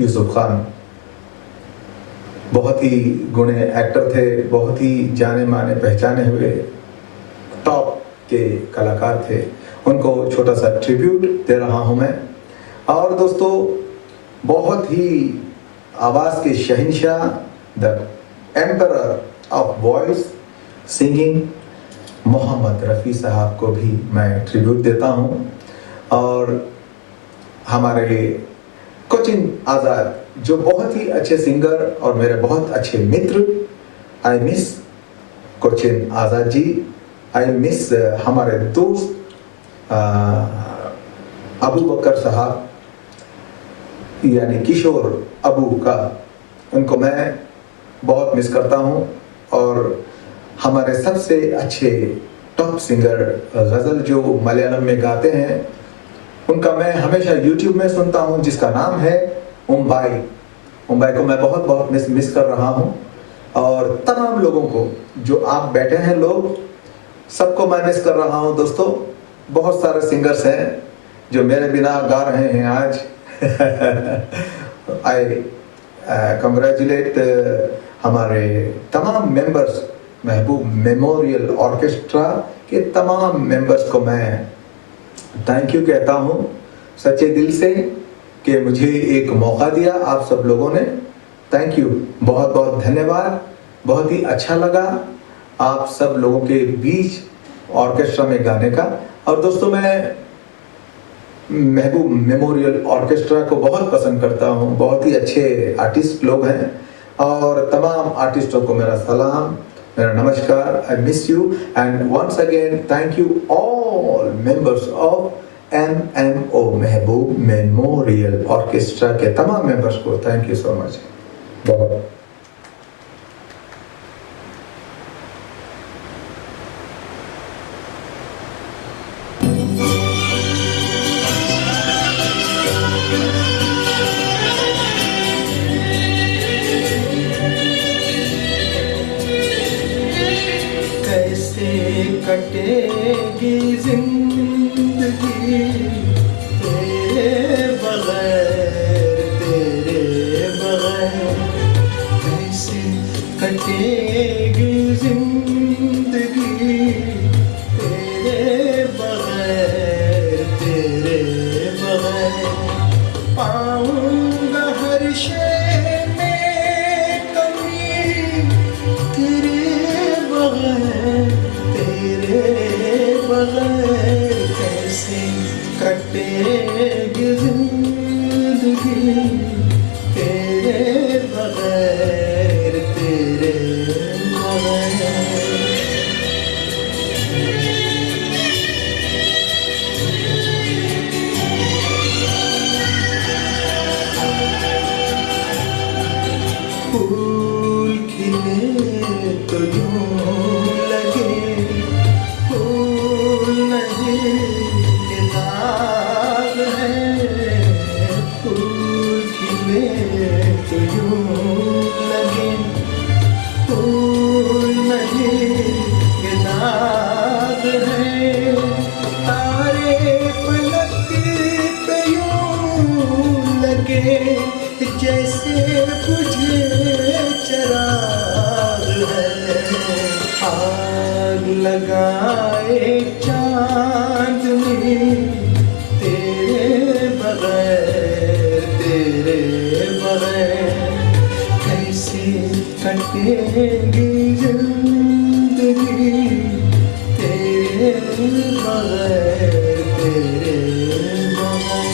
यूसुफ खान. बहुत ही गुणे एक्टर थे, बहुत ही जाने माने पहचाने हुए टॉप के कलाकार थे. उनको छोटा सा ट्रिब्यूट दे रहा हूं मैं. और दोस्तों बहुत ही आवाज़ के शहंशाह, the emperor of voice singing, Mohammad Rafi साहब को भी मैं ट्रिब्यूट देता हूं. और हमारे कोचिन आज़ाद जो बहुत ही अच्छे सिंगर और मेरे बहुत अच्छे मित्र, I miss Cochin Azad ji. I miss हमारे दोस्त अबू बकर साहब यानी किशोर अबू का, उनको मैं बहुत मिस करता हूं. और हमारे सबसे अच्छे टॉप सिंगर गज़ल जो मलयालम में गाते हैं, उनका मैं हमेशा YouTube में सुनता हूं, जिसका नाम है मुंबई. मुंबई को मैं बहुत बहुत मिस कर रहा हूं. और तमाम लोगों को जो आप बैठे हैं लोग, सबको मैं मिस कर रहा हूं. दोस्तों बहुत सारे सिंगर्स हैं जो मेरे बिना गा रहे हैं आज. आई कंग्रेचुलेट हमारे तमाम मेंबर्स, महबूब मेमोरियल ऑर्केस्ट्रा के तमाम मेंबर्स को मैं थैंक यू कहता हूँ सच्चे दिल से कि मुझे एक मौका दिया आप सब लोगों ने. थैंक यू, बहुत बहुत धन्यवाद. बहुत ही अच्छा लगा आप सब लोगों के बीच ऑर्केस्ट्रा में गाने का. और दोस्तों मैं महबूब मेमोरियल ऑर्केस्ट्रा को बहुत पसंद करता हूँ. बहुत ही अच्छे आर्टिस्ट लोग हैं. और तमाम आर्टिस्टों को मेरा सलाम, मेरा नमस्कार. I miss you and once again thank you all members of MMO Mehboob memorial orchestra के तमाम मेंबर्स को थैंक यू सो मच. बहुत कटेगी जिंदगी तेरे बगैर, तेरे बगैर कैसे कटेगी जिंदगी तेरे बगैर, तेरे बगैर पाऊंगा हर शय में कमी तेरे बगैर, तेरे बगैर कैसे कटेगी जिंदगी तेरे बगैर, तेरे बगैर। फूल खिले तो यूं लगे फूल नहीं ये दाग है, फूल खिले तो यूं लगे फूल नहीं ये दाग है, तारे फलक पे यूं लगे जैसे बुझे चराग है, आग लगाए चांदनी तेरे बगैर, तेरे बगैर कैसे कटेगी जिंदगी तेरे बगैर, तेरे बगैर।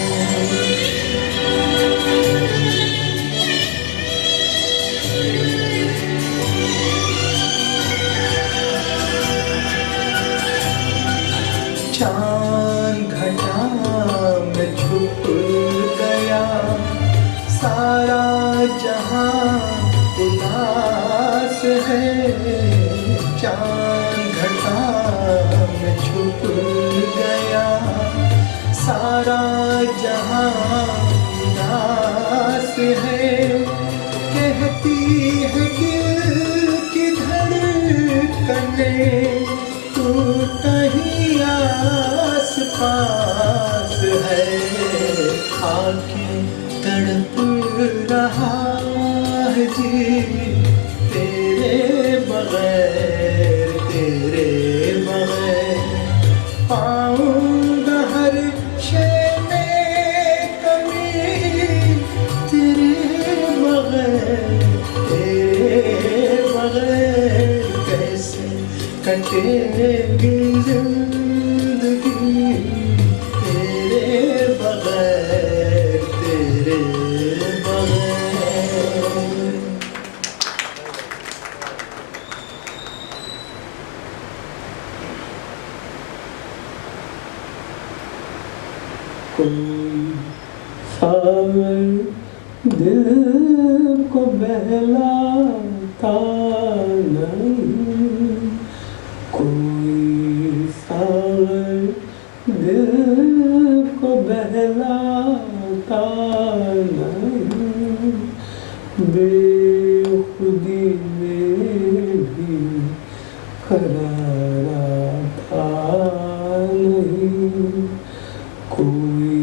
चांद घटा में छुप गया सारा जहां उदास है, चांद घटा में छुप गया सारा जहां उदास है, कहती है दिल की धड़कनें तू कहीं आस पास है, आके तड़प रहा है जी तेरे बगैर, तेरे बगैर पाऊंगा हर शय में कमी तेरे बगैर, तेरे बगैर कैसे कटेगी जिंदगी तेरे बगैर, तेरे बगैर। कोई सावर दिल को बहलाता नहीं, कोई सावर दिल को बहलाता नहीं, बेखुदी में भी करारा था नहीं, कोई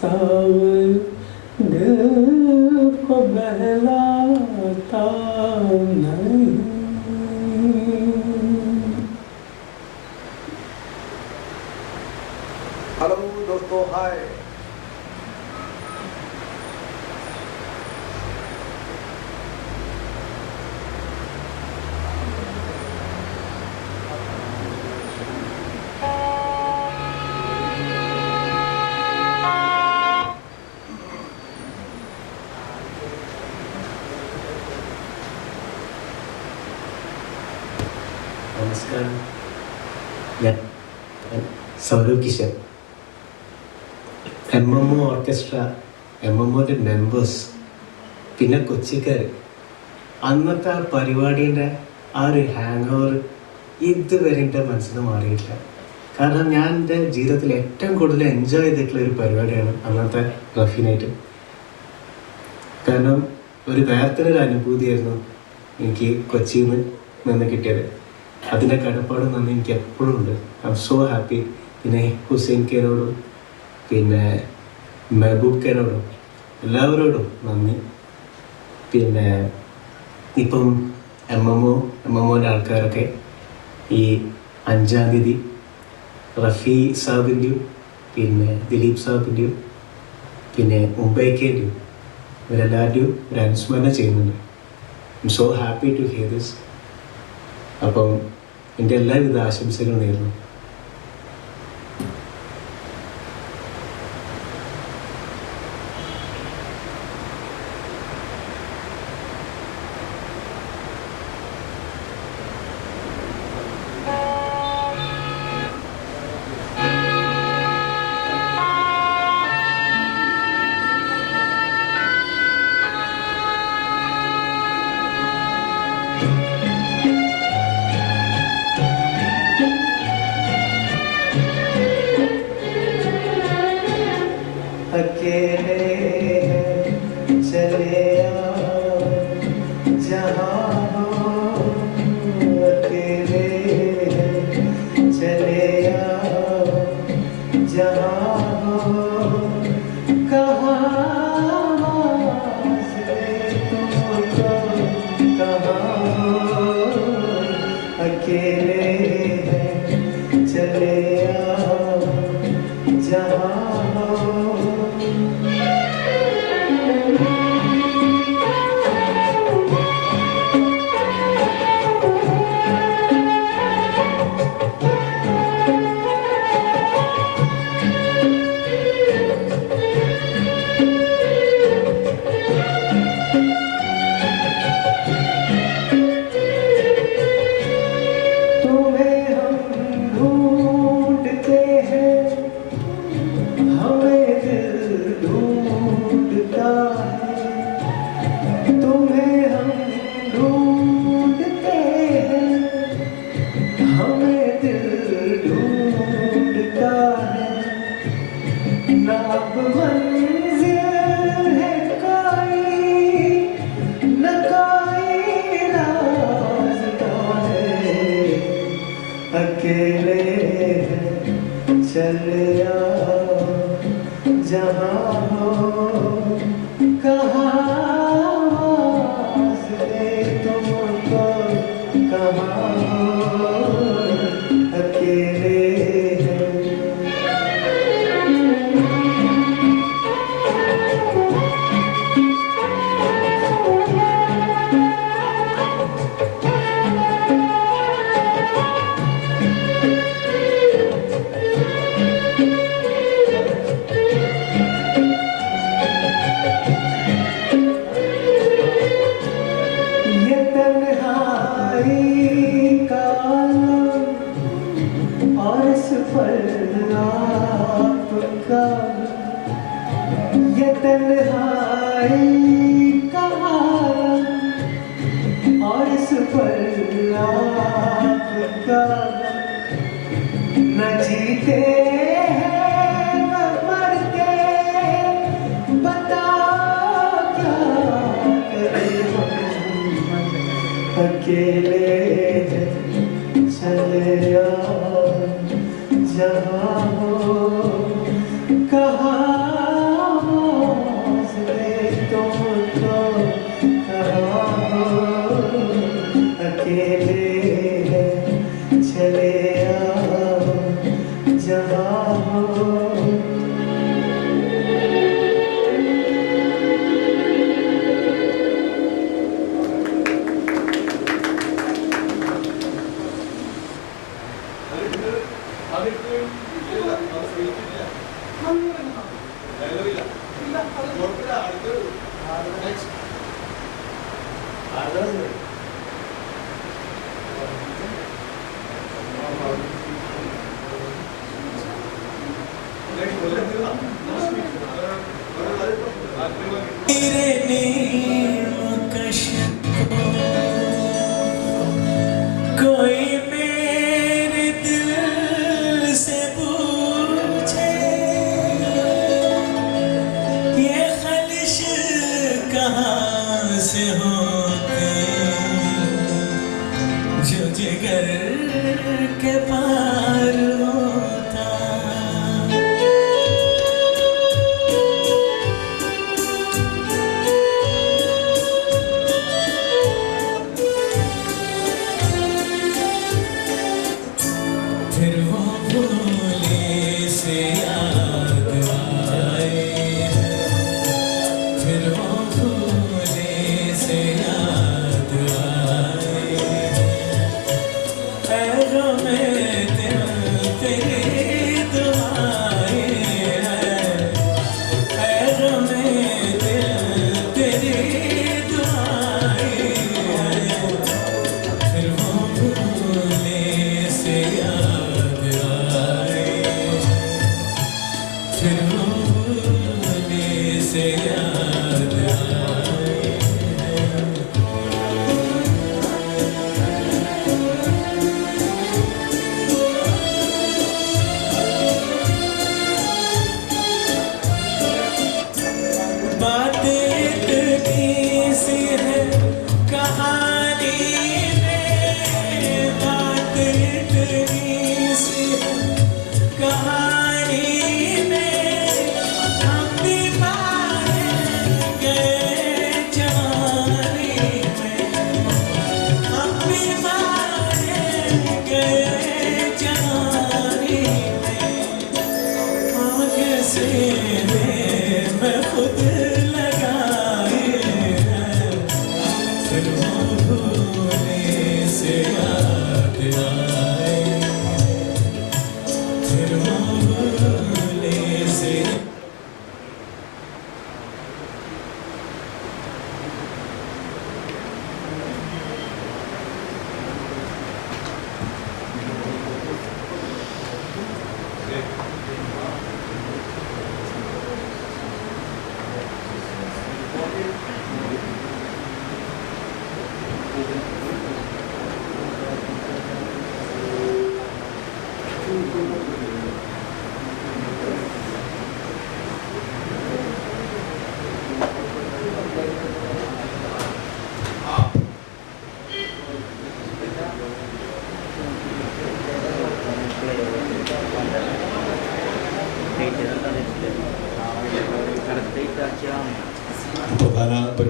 सावर दिल को बहलाता नहीं। हेलो दोस्तों, हाय। നമസ്കാരം, ഞാൻ സൗരവ് കിഷൻ. MMO ഓർക്കസ്ട്ര, MMOൻ്റെ മെമ്പേഴ്സ്, പിന്നെ കൊച്ചിക്കാർ, അന്നത്തെ ആ പരിപാടീൻ്റെ ആ ഒരു ഹാങ് ഓവർ ഇതുവരെ എൻ്റെ മനസ്സിൽ നിന്ന് മാറിയിട്ടില്ല. കാരണം ഞാൻ എൻ്റെ ജീവിതത്തിൽ ഏറ്റവും കൂടുതൽ എൻജോയ് ചെയ്തിട്ടുള്ള ഒരു പരിപാടിയാണ് അന്നത്തെ റഫി നൈറ്റ്. കാരണം ഒരു വേർത്തനൊരു അനുഭൂതിയായിരുന്നു എനിക്ക് കൊച്ചിയിൽ നിന്ന് കിട്ടിയത്. അതിൻ്റെ കടപ്പാട് നന്ദി എനിക്ക് എപ്പോഴും ഉണ്ട്. I am so happy. പിന്നെ ഹുസൈൻ ഖേനോടും പിന്നെ മെഹബൂബ് ഖേനോടും എല്ലാവരോടും നന്ദി. പിന്നെ ഇപ്പം എം എം ഒൻ്റെ ആൾക്കാരൊക്കെ ഈ 5-ാം തീയതി റഫി സാബിൻ്റെയും പിന്നെ ദിലീപ് സാബിൻ്റെയും പിന്നെ മുംബൈക്കേൻ്റെയും ഇവരെല്ലാവരുടെയും ഒരു അനുസ്മരണം ചെയ്യുന്നുണ്ട്. I am so happy to hear this. അപ്പം എൻ്റെ എല്ലാവിധ ആശംസകളും നേരുന്നു.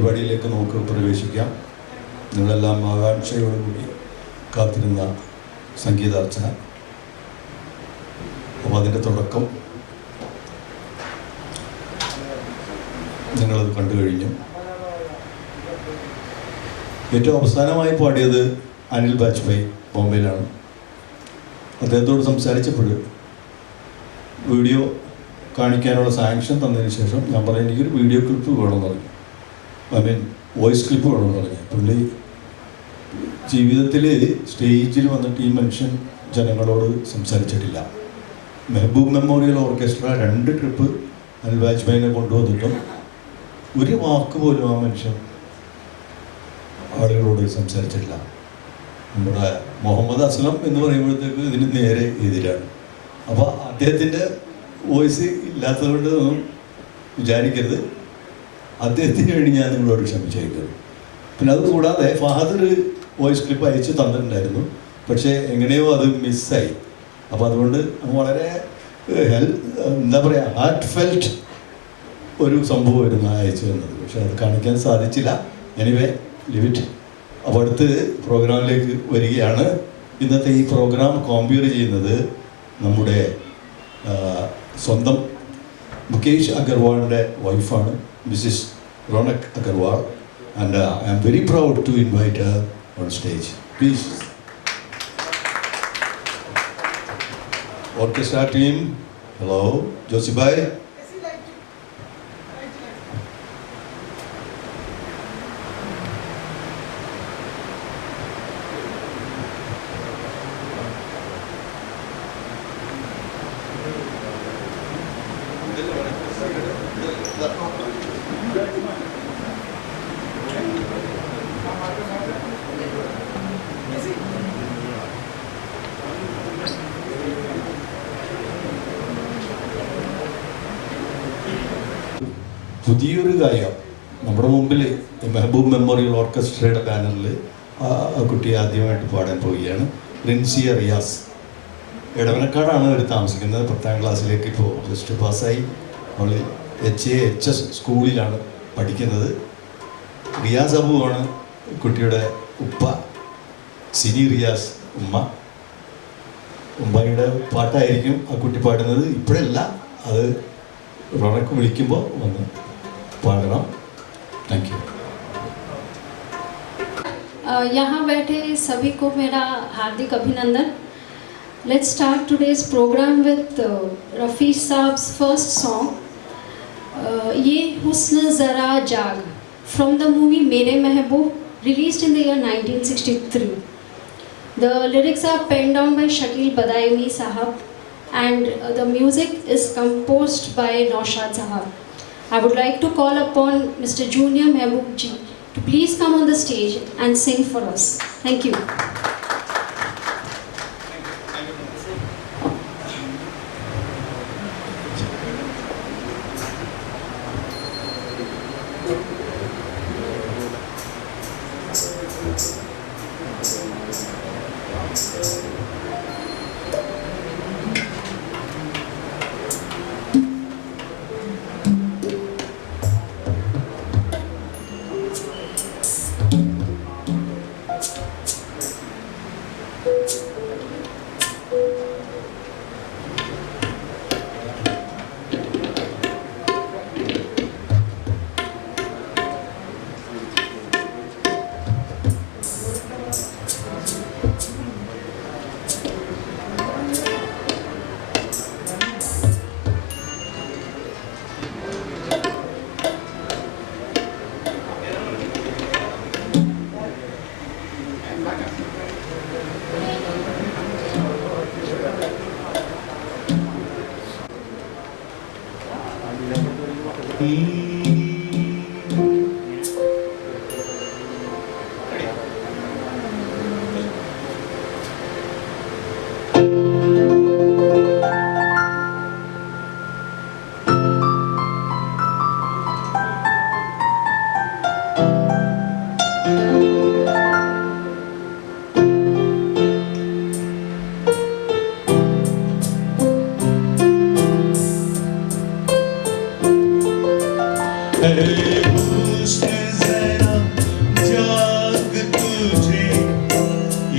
പരിപാടിയിലേക്ക് നമുക്ക് പ്രവേശിക്കാം. നിങ്ങളെല്ലാം ആകാംക്ഷയോടുകൂടി കാത്തിരുന്ന സംഗീതാർച്ചന. അപ്പോൾ അതിൻ്റെ തുടക്കം നിങ്ങളത് കണ്ടു കഴിഞ്ഞു. ഏറ്റവും അവസാനമായി പാടിയത് അനിൽ ബാജ്പേയി ബോംബെയിലാണ്. അദ്ദേഹത്തോട് സംസാരിച്ചപ്പോൾ വീഡിയോ കാണിക്കാനുള്ള സാങ്ഷൻ തന്നതിന് ശേഷം ഞാൻ പറഞ്ഞു എനിക്കൊരു വീഡിയോ ക്ലിപ്പ് വേണമെന്ന് പറഞ്ഞു. വോയിസ് ക്ലിപ്പ് വേണമെന്ന് പറഞ്ഞു. പുള്ളി ജീവിതത്തിൽ സ്റ്റേജിൽ വന്നിട്ട് ഈ മനുഷ്യൻ ജനങ്ങളോട് സംസാരിച്ചിട്ടില്ല. Mehboob memorial orchestra 2 trip Anil വാജ്പേയിനെ കൊണ്ടുവന്നിട്ടും ഒരു വാക്ക് പോലും ആ മനുഷ്യൻ ആളുകളോട് സംസാരിച്ചിട്ടില്ല. നമ്മുടെ മുഹമ്മദ് അസ്ലം എന്ന് പറയുമ്പോഴത്തേക്ക് ഇതിന് നേരെ എതിരാണ്. അപ്പോൾ അദ്ദേഹത്തിൻ്റെ വോയിസ് ഇല്ലാത്തതുകൊണ്ട് ഒന്നും വിചാരിക്കരുത്. അദ്ദേഹത്തിന് വേണ്ടി ഞാൻ നിങ്ങളോട് ക്ഷമിച്ചേക്കുന്നത്. പിന്നെ അതുകൂടാതെ ഫഹദ് വോയിസ് ക്ലിപ്പ് അയച്ച് തന്നിട്ടുണ്ടായിരുന്നു. പക്ഷേ എങ്ങനെയോ അത് മിസ്സായി. അപ്പോൾ അതുകൊണ്ട് വളരെ എന്താ പറയുക ഹാർട്ട് ഫെൽറ്റ് ഒരു സംഭവമായിരുന്നു അയച്ചു തന്നത്. പക്ഷെ അത് കാണിക്കാൻ സാധിച്ചില്ല. എനിവേ ലിവിറ്റ്. അപ്പോൾ അടുത്ത് പ്രോഗ്രാമിലേക്ക് വരികയാണ്. ഇന്നത്തെ ഈ പ്രോഗ്രാം കോമ്പയർ ചെയ്യുന്നത് നമ്മുടെ സ്വന്തം മുകേഷ് അഗർവാളിൻ്റെ വൈഫാണ്, Mrs Ronak Agarwal. And I am very proud to invite her on stage. Please. Orchestra team, hello. ജോസിബായ്. പുതിയൊരു ഗായകം നമ്മുടെ മുമ്പിൽ മെഹബൂബ് മെമ്മോറിയൽ ഓർക്കസ്ട്രയുടെ ബാനറിൽ ആ കുട്ടി ആദ്യമായിട്ട് പാടാൻ പോവുകയാണ്. റിൻസിയ റിയാസ്. എടവനക്കാടാണ് അവർ താമസിക്കുന്നത്. 10ാം ക്ലാസ്സിലേക്ക് ഇപ്പോൾ ജസ്റ്റ് പാസ്സായി. അവൾ HS സ്കൂളിലാണ് പഠിക്കുന്നത്. റിയാസ് അബുവാണ് കുട്ടിയുടെ ഉപ്പ, സിനി റിയാസ് ഉമ്മ. ഉമ്മയുടെ പാട്ടായിരിക്കും ആ കുട്ടി പാടുന്നത്. ഇപ്പോഴല്ല, അത് റോണക്ക് വിളിക്കുമ്പോൾ വന്ന് പാടണം. Thank you. यहाँ बैठे सभी को मेरा हार्दिक अभिनंदन. Let's start today's program with Rafi साहब's first song. ये हुस्न ज़रा जाग from the movie मेरे महबूब, released in the year 1963. The lyrics are penned down by Shakil Badayuni Sahab and the music is composed by Naushad Sahab. I would like to call upon Mr. Junior Mehboob ji to please come on the stage and sing for us. Thank you.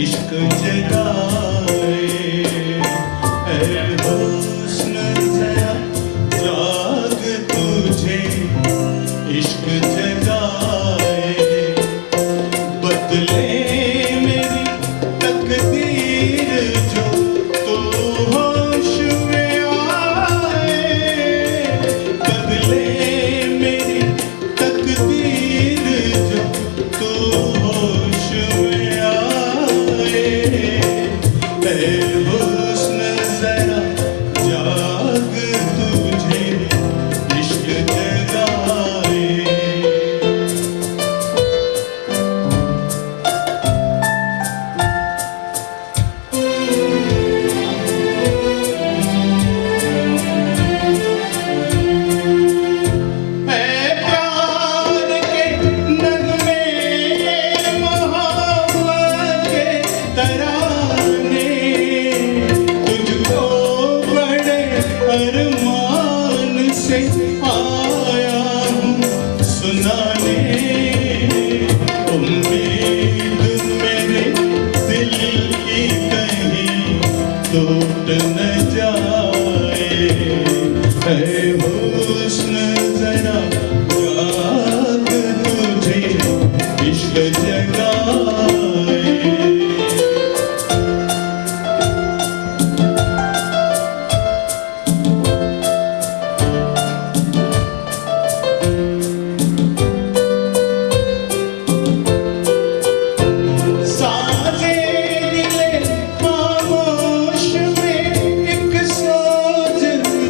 इश्क जगाए ऐ हुस्न जरा जाग तुझे इश्क जगाए बदले मेरी तकदीर जो तू होश में आए बदले मेरी तकदीर जो तू होश में आए ऐ हुस्न जरा जाग तुझे इश्क जगाए प्यार के नगमे मोहब्बत के तराने तुझको बड़े अरमान से आया हूँ सुनाने उम्मीद मेरे दिल की कहीं टूट न जाए ऐ हुस्न जरा जाग तुझे इश्क जगाए साजे दिले खामोश में एक सोच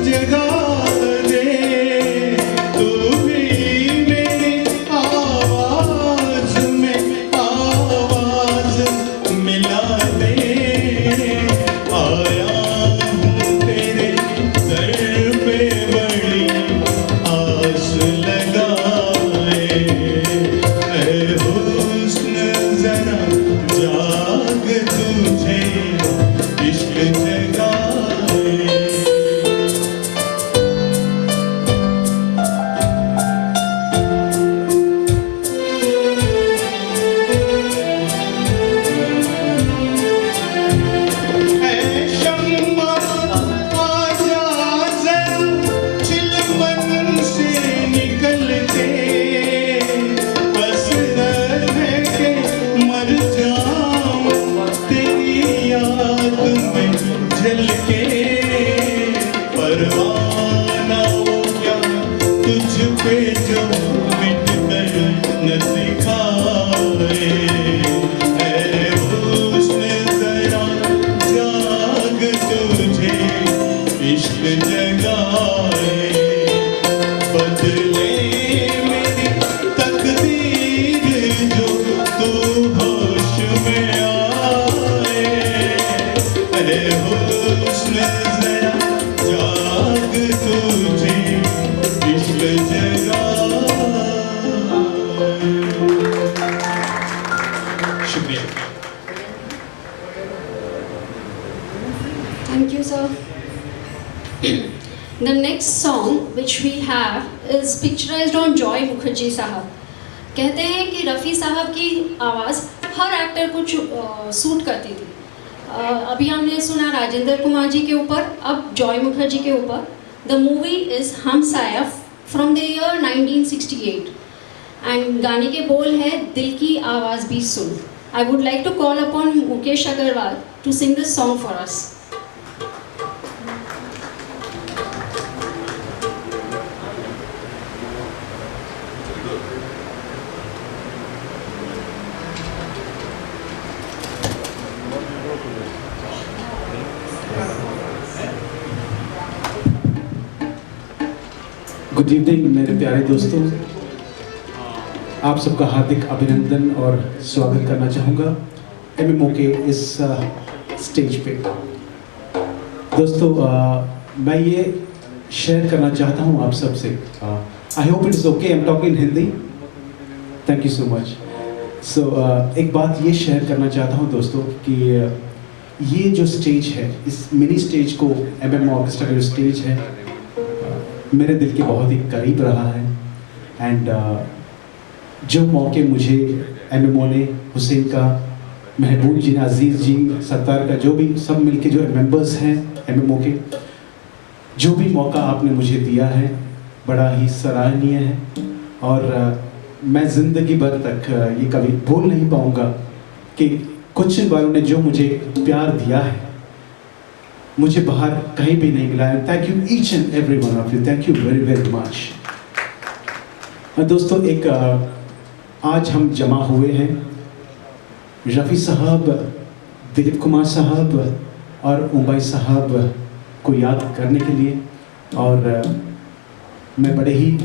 जगा दे तू भी मेरी आवाज में आवाज मिला दे आया हूँ तेरे दर पे बड़ी आस लगाए ऐ हुस्न जरा जाग तुझे इश्क जगाए ऐ शम्मा आजा जरा चिलमन से निकल के हसरत है के मर जाऊं तेरी याद में झलके परवाना वो क्या तुझ पे जो मिट कर न दिखाए ऐ हुस्न जरा जाग तुझे इश्क जगाए बदले मेरी तकदीर जो तू होश में आए ऐ हुस्न जरा जाग तुझे इश्क जगाए शुक्रिया Thank you, sir. The next song which we have is picturized on Joy Mukherjee साहब. कहते हैं कि रफ़ी साहब की आवाज़ हर एक्टर को सूट करती थी. अभी हमने सुना राजेंद्र कुमार जी के ऊपर, अब जॉय मुखर्जी के ऊपर. The movie is Hamsaya from the year 1968 and गाने के बोल है दिल की आवाज़ भी सुन. I would like to call upon Mukesh Agarwal to sing this song for us. Good evening मेरे प्यारे दोस्तों, आप सबका हार्दिक अभिनंदन और स्वागत करना चाहूँगा एमएमओ के इस स्टेज पे. दोस्तों मैं ये शेयर करना चाहता हूँ आप सबसे. I hope it is okay, I am talking in Hindi. Thank you so much. So एक बात ये शेयर करना चाहता हूँ दोस्तों कि ये जो स्टेज है, इस मिनी स्टेज को एमएमओ ऑर्केस्ट्रा का जो स्टेज है मेरे दिल के बहुत ही करीब रहा है. एंड जो मौके मुझे एमएमओ ने, हुसैन का महबूब जी, अजीज़ जी, सत्तार का जो भी सब मिलके जो मेंबर्स हैं एमएमओ के, जो भी मौका आपने मुझे दिया है बड़ा ही सराहनीय है। और मैं ज़िंदगी भर तक ये कभी भूल नहीं पाऊँगा कि कुछ वालों ने जो मुझे प्यार दिया है, मुझे बाहर कहीं भी नहीं मिला है। Thank you each and every one of you, thank you very very much. दोस्तों, एक आज हम जमा हुए हैं रफ़ी साहब, दिलीप कुमार साहब और मुंबई साहब को याद करने के लिए, और मैं बड़े ही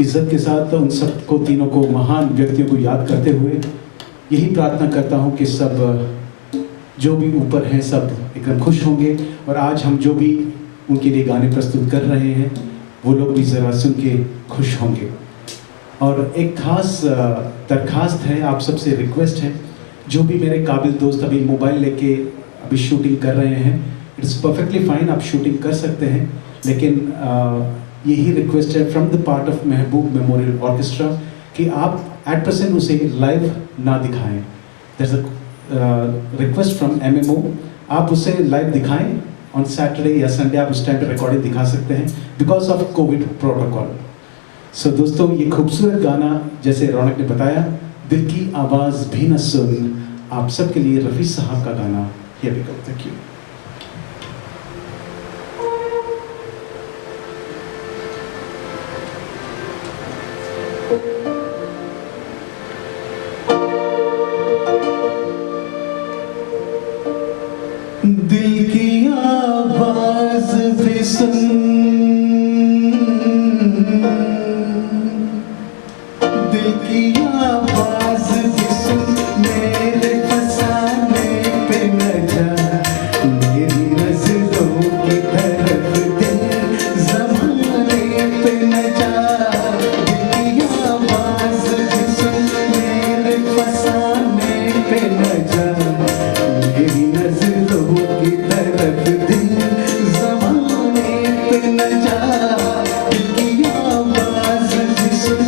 इज्जत के साथ उन सब को, तीनों को, महान व्यक्तियों को याद करते हुए यही प्रार्थना करता हूँ कि सब जो भी ऊपर हैं सब एकदम खुश होंगे, और आज हम जो भी उनके लिए गाने प्रस्तुत कर रहे हैं वो लोग भी ज़रा सुन के खुश होंगे। और एक खास दरखास्त है, आप सबसे रिक्वेस्ट है, जो भी मेरे काबिल दोस्त अभी मोबाइल लेके अभी शूटिंग कर रहे हैं, इट्स परफेक्टली फाइन, आप शूटिंग कर सकते हैं, लेकिन यही रिक्वेस्ट है from the part of Mehboob memorial orchestra कि आप एट प्रेजेंट उसे लाइव ना दिखाएं। That's a request from MMO, आप उसे लाइव दिखाएं ऑन सैटरडे या संडे, आप उस टाइम पे रिकॉर्डिंग दिखा सकते हैं बिकॉज ऑफ कोविड प्रोटोकॉल। सो दोस्तों, ये खूबसूरत गाना जैसे रौनक ने बताया, दिल की आवाज़ भी न सुन, आप सबके लिए रफ़ी साहब का गाना। Here we go, thank you. दिल की आवाज़ भी सुन, दिल की आवाज़ भी सुन, मेरे फसाने पे न जा, मेरी नज़रों की तरफ दिल ज़माने पे न जा। दिल की आवाज़ भी सुन, मेरे फसाने पे न जा, मेरी नज़रों की तरफ दिल ज़माने पे न जा। दिल की आवाज़ भी सुन।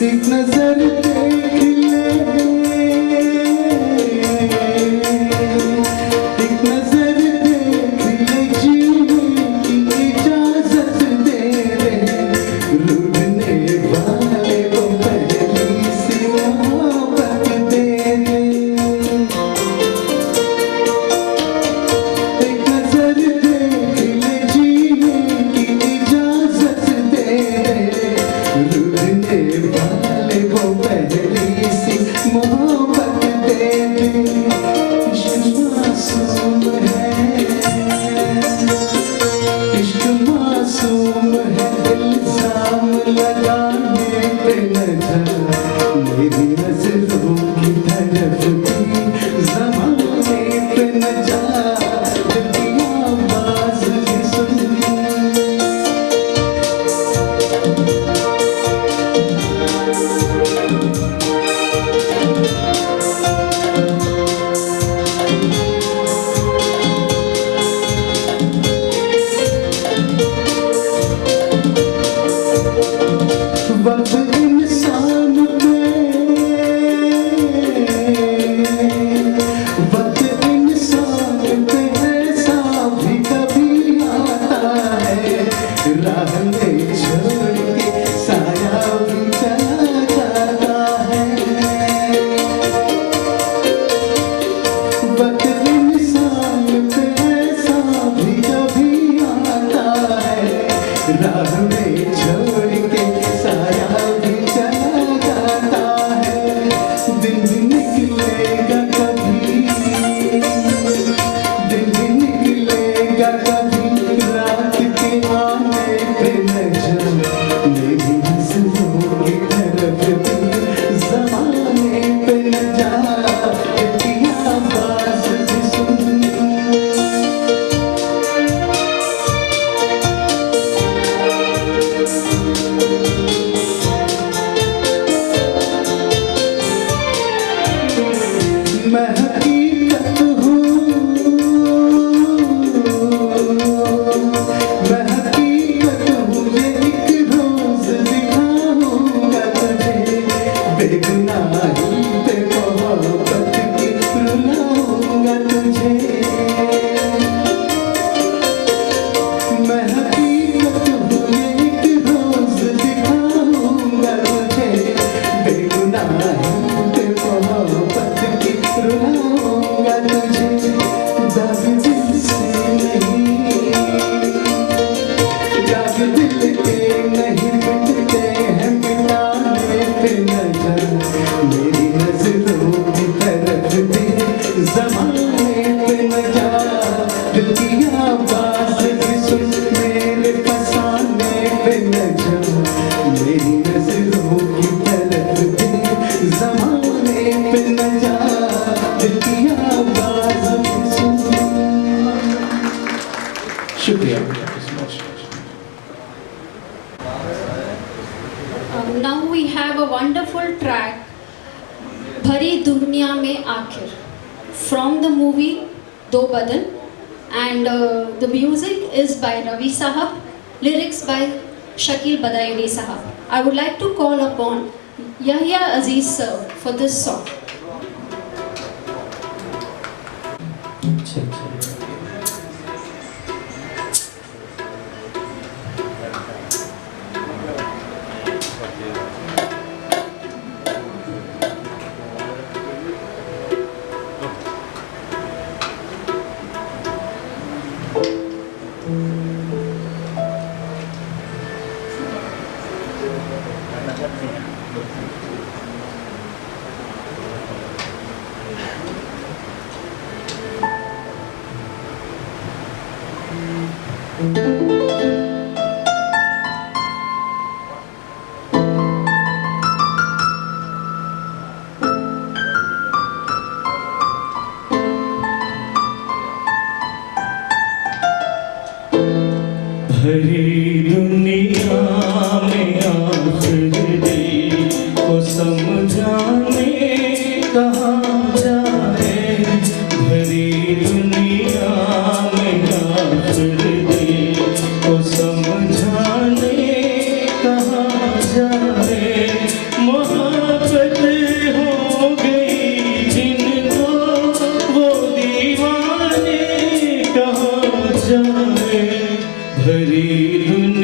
एक नजर देख ले, तुझे दाग दिल से नहीं, दाग दिल के नहीं मिटते हैं मिटाने पे नजर, मेरी नजरों की तरफ दे ज़माने पे नजर, दिल की आवाज़ भी सुन मेरे फसाने पे नजर, मेरी नजरों की तरफ दे ज़माने पे नजर, दिल की आवाज़ भी सुन। शुक्रिया। Now we have a wonderful track, भरी दुनिया में आखिर, from the movie दो बदन, and the music is by Ravi Sahab, lyrics by Shakil Badauni Sahab. I would like to call upon Yahya Aziz sir for this song. भरी दुनिया में आखिर दिल को समझाने कहाँ जाए, भरी दुनिया में आखिर दिल को समझाने कहाँ जाए, मोहब्बत हो गई जिनको वो दीवाने कहाँ जाए, भरी दुनिया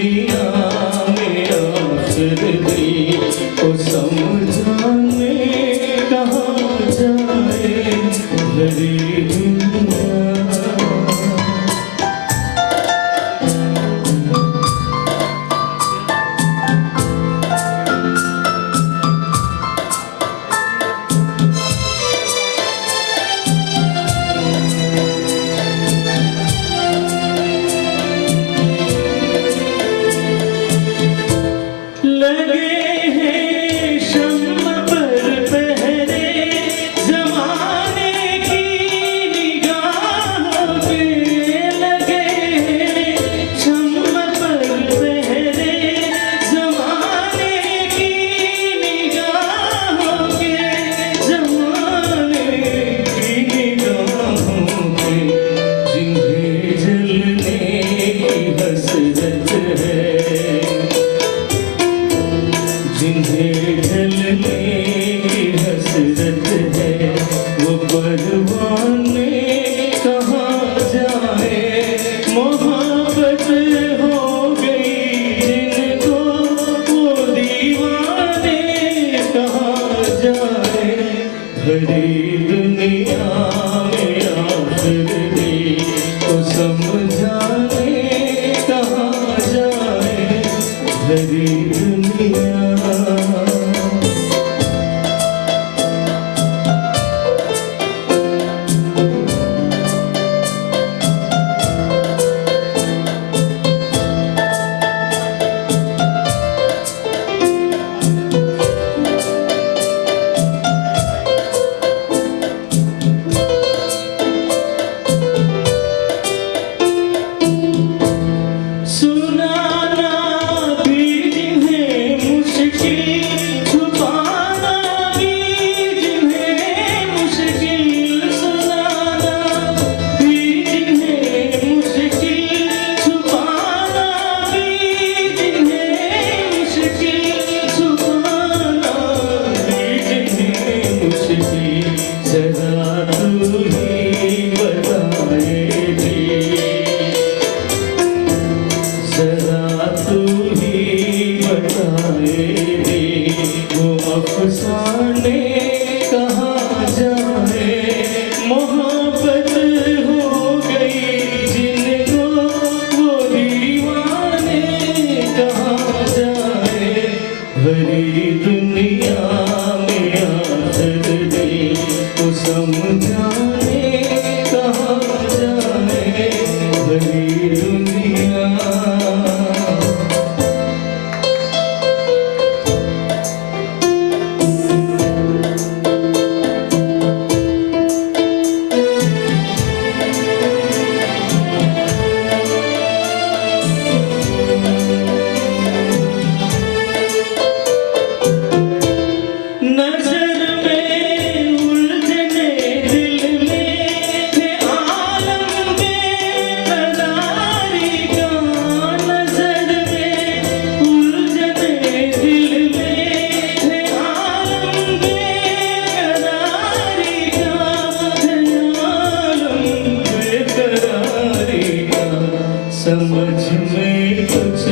समझ में कुछ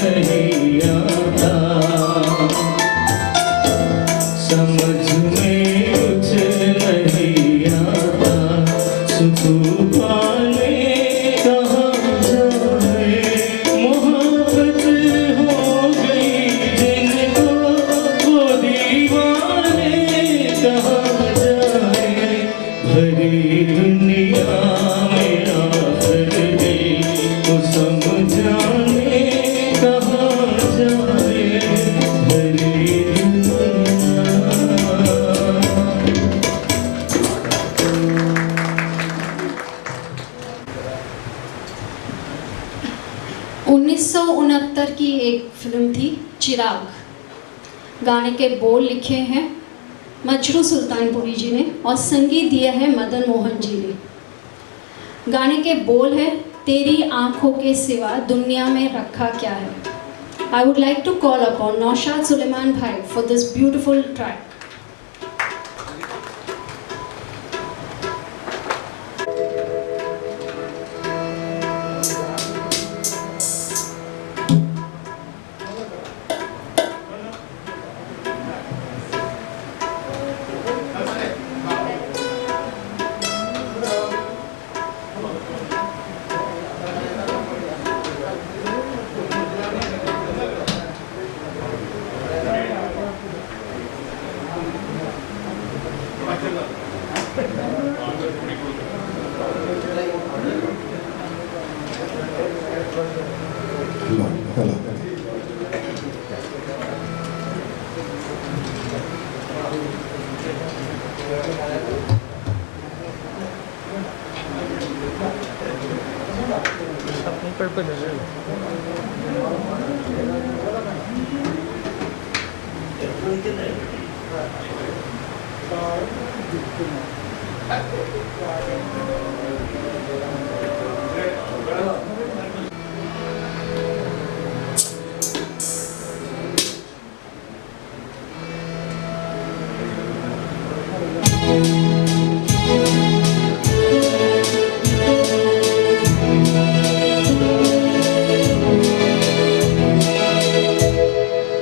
नहीं आता, समझ में कुछ नहीं आता, सुकून पाने कहाँ जाए, मोहब्बत हो गई जिनको वो दीवाने कहाँ जाए, भरी दुनिया में आकर दिल को समझाने कहाँ जाए, भरी दुनिया। 1969 की एक फिल्म थी चिराग। गाने के बोल लिखे हैं मजरू सुल्तानपुरी जी ने और संगीत दिया है मदन मोहन जी ने। गाने के बोल है, तेरी आंखों के सिवा दुनिया में रखा क्या है। I would like to call upon Naushad Suleman भाई फॉर दिस ब्यूटिफुल ट्रैक।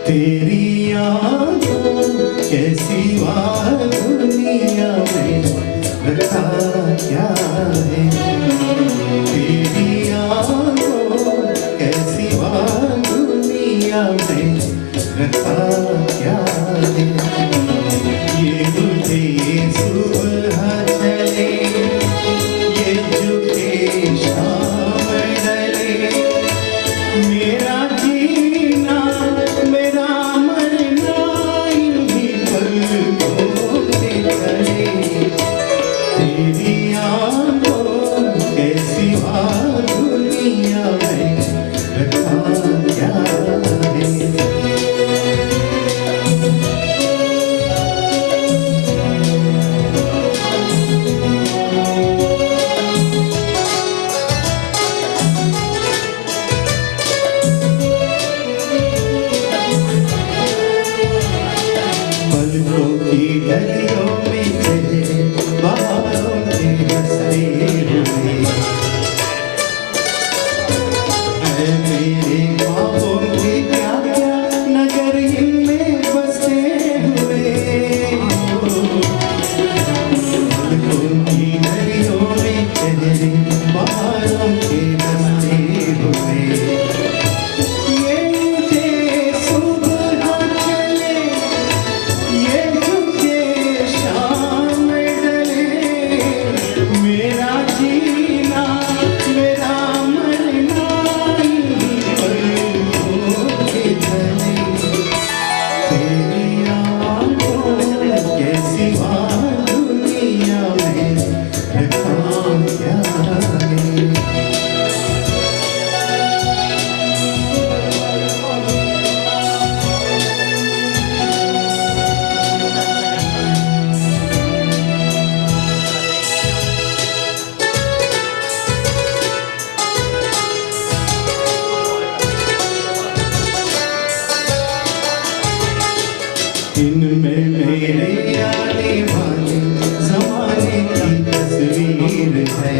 तेरी आँखों कैसी बात दुनिया में रखा क्या है, तेरी आँखों कैसी बात दुनिया में रखा क्या है, ये मुझे सुबह चले ये झुके शाम डले, मेरा जीना मेरा मरना इन्हीं पलकों से चले, तेरी आँखों कैसी बात दुनिया में रखा क्या है। पलकों की गलियों में चले बहारों के हंसते हुए, ऐ मेरे ख्वाबों के क्या क्या नगर इनमें बसे हुए, पलकों की गलियों में चले बहारों के हंसते हुए, ये उठे सुबह चले ये झुके शाम डले, मेरा जीना मेरा मरना इन्हीं पलकों के तले, तेरी आँखों कैसी बात दुनिया में रखा क्या है। इनमें मेरे आने वाले ज़माने की तस्वीर है,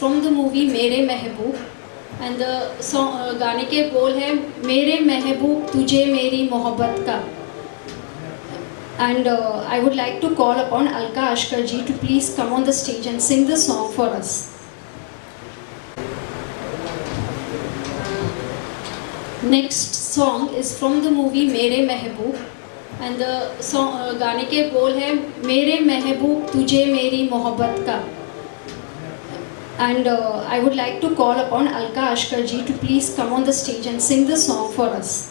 from the movie मेरे महबूब, and the song गाने के बोल है मेरे महबूब तुझे मेरी मोहब्बत का. And I would like to call upon Alka Ashkar ji to please come on the stage and sing the song for us. Next song is from the movie मेरे महबूब, and the song गाने के बोल है मेरे महबूब तुझे मेरी मोहब्बत का. And I would like to call upon Alka Ashkar ji to please come on the stage and sing the song for us.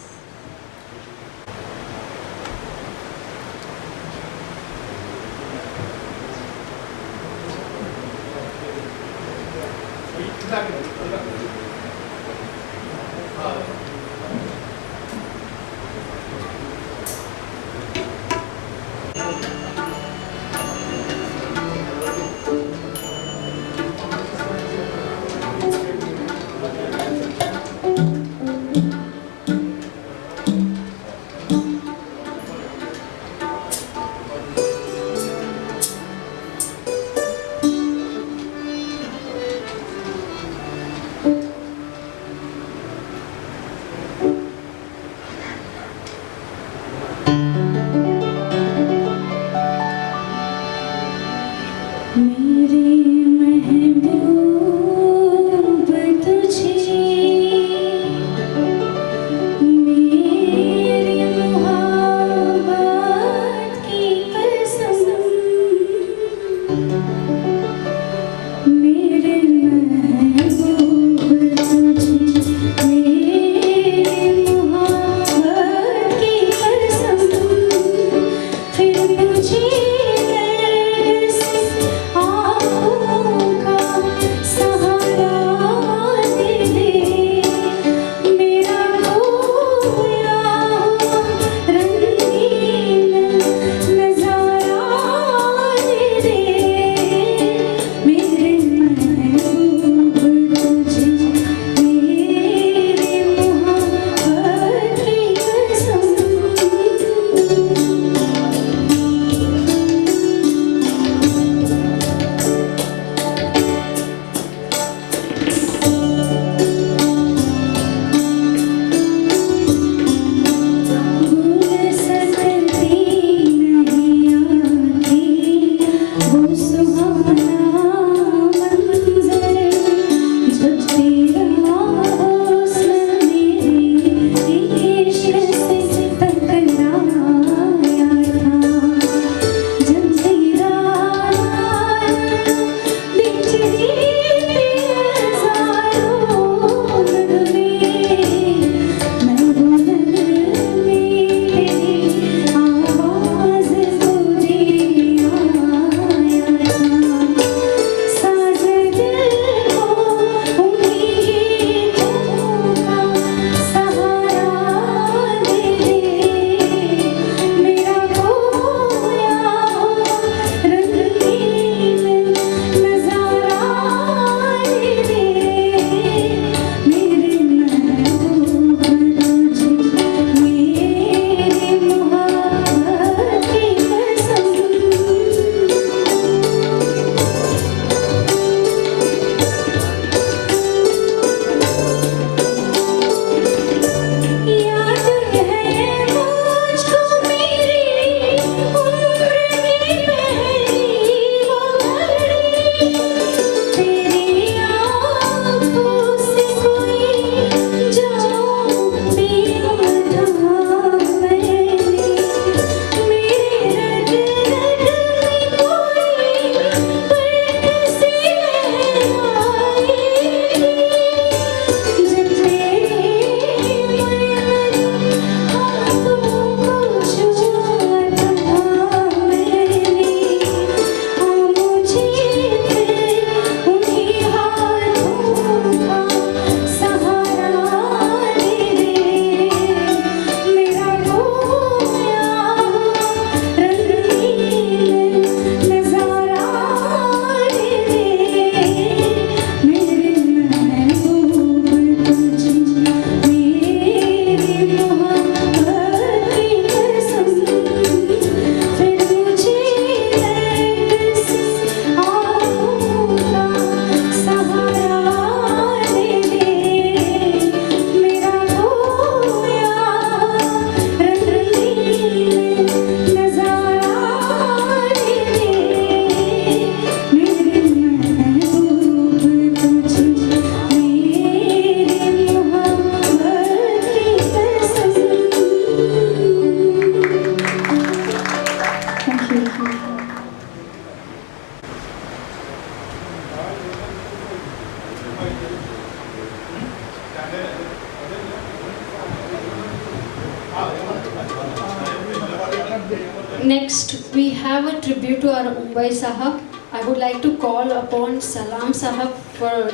Next, we have a tribute to our Mumbai Sahab. I would like to call upon Salam Sahab for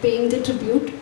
paying the tribute.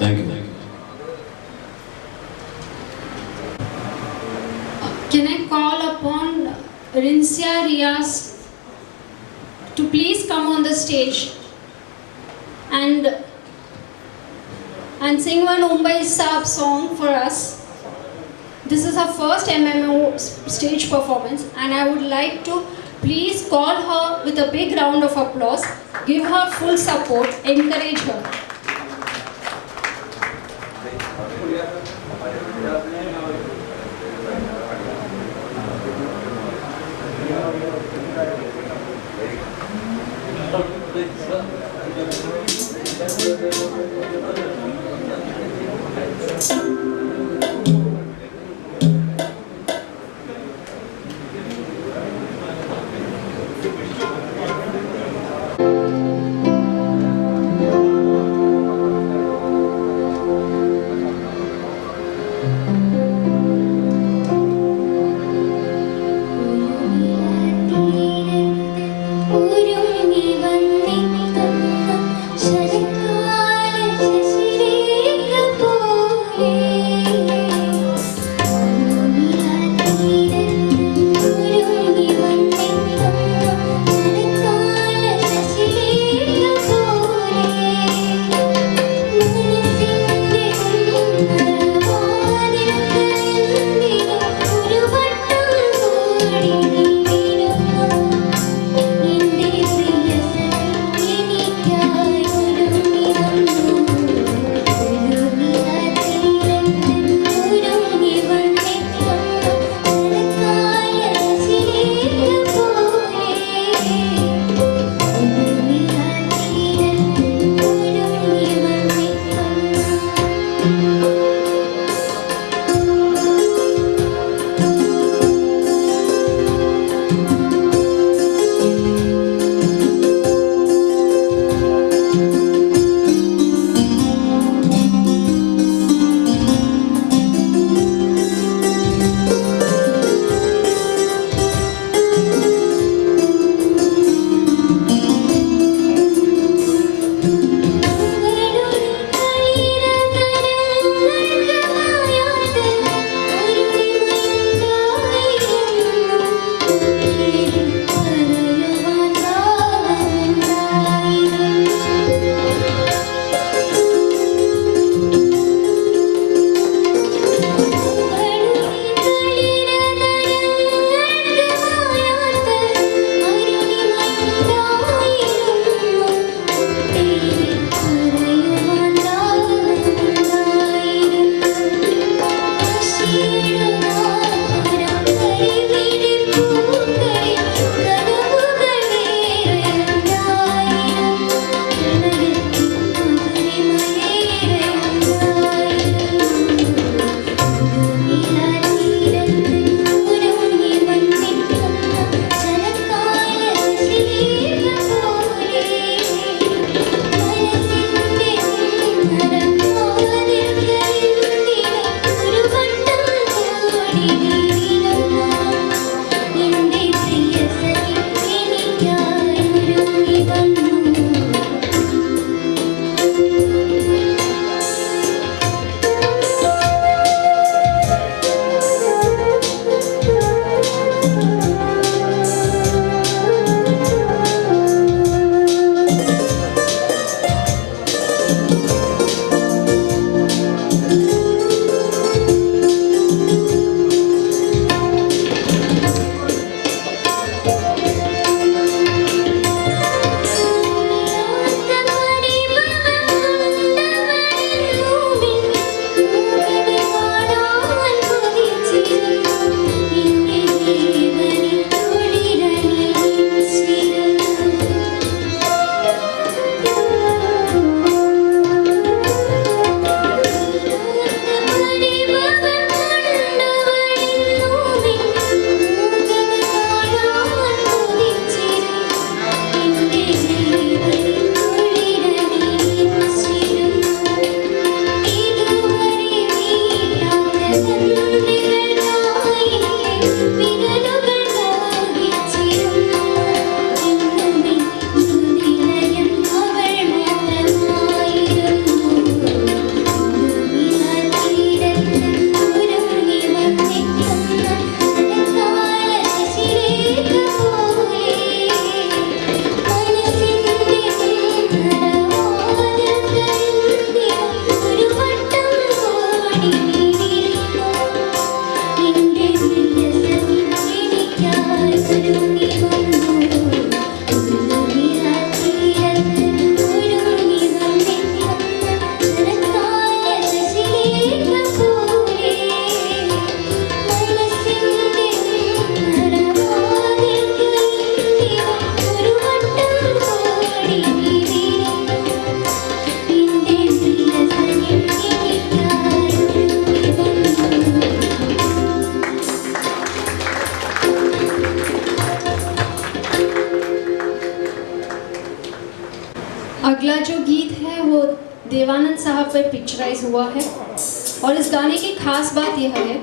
Thank you. Can I call upon Rinsya Riaz to please come on the stage and sing one Mumbai Saab song for us. This is her first MMO stage performance, and I would like to please call her with a big round of applause, give her full support, encourage her. Burman साहब पे पिक्चराइज हुआ है। और इस गाने की खास बात यह है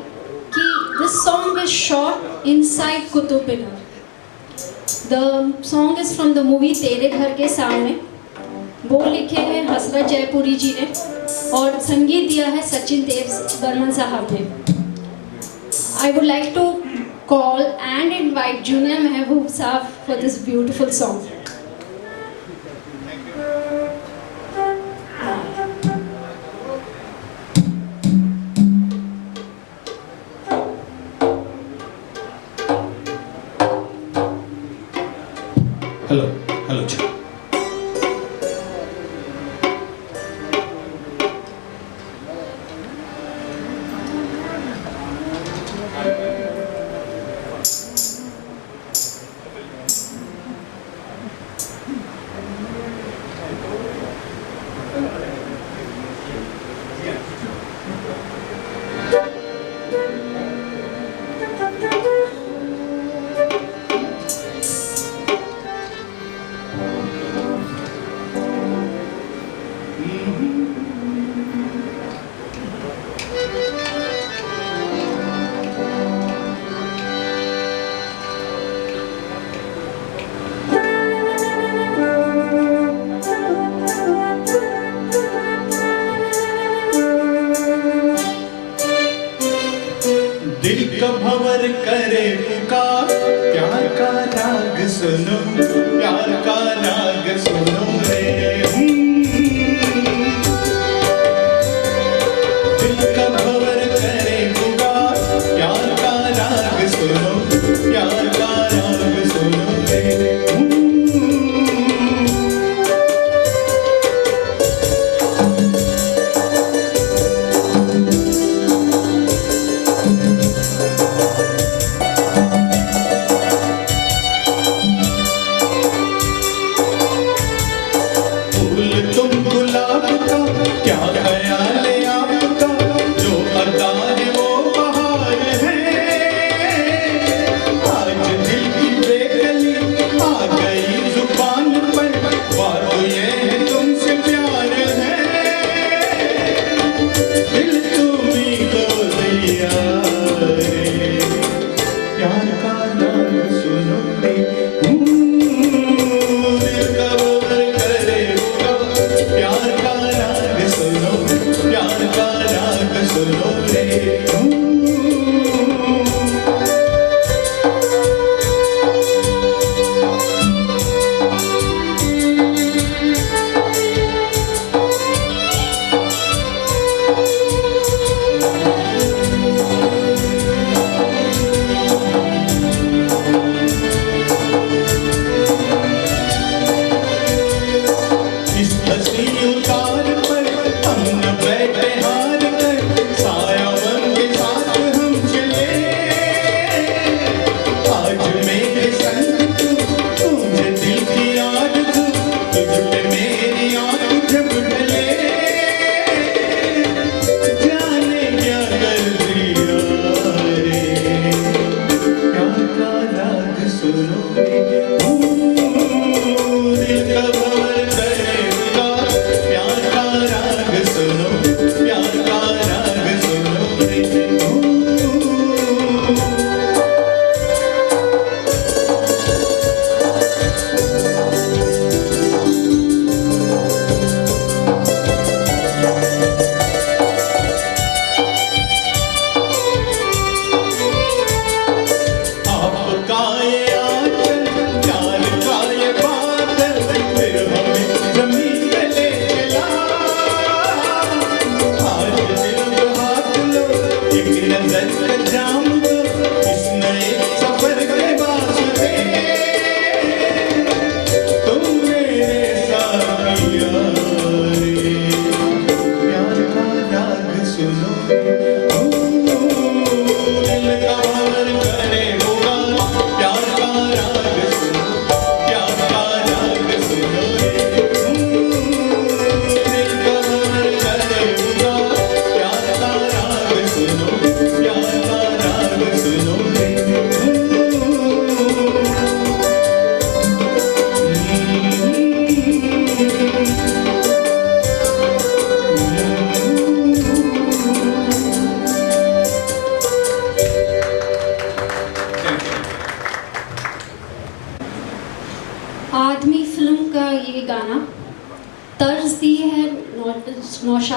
कि this song is shot inside Qutub Minar. The song is from the movie तेरे घर के सामने। बोल लिखे हैं हसरत जयपुरी जी ने और संगीत दिया है सचिन देव बर्मन साहब ने। I would like to call and invite Junaid Mehboob Saab for this beautiful song. Hello. दिल का भंवर करे पुकार, प्यार का राग सुनो, प्यार का राग सुनो रे। दिल का भंवर करे पुकार, प्यार का राग सुनो, प्यार का राग सुनो रे। प्यार का राग सुनो।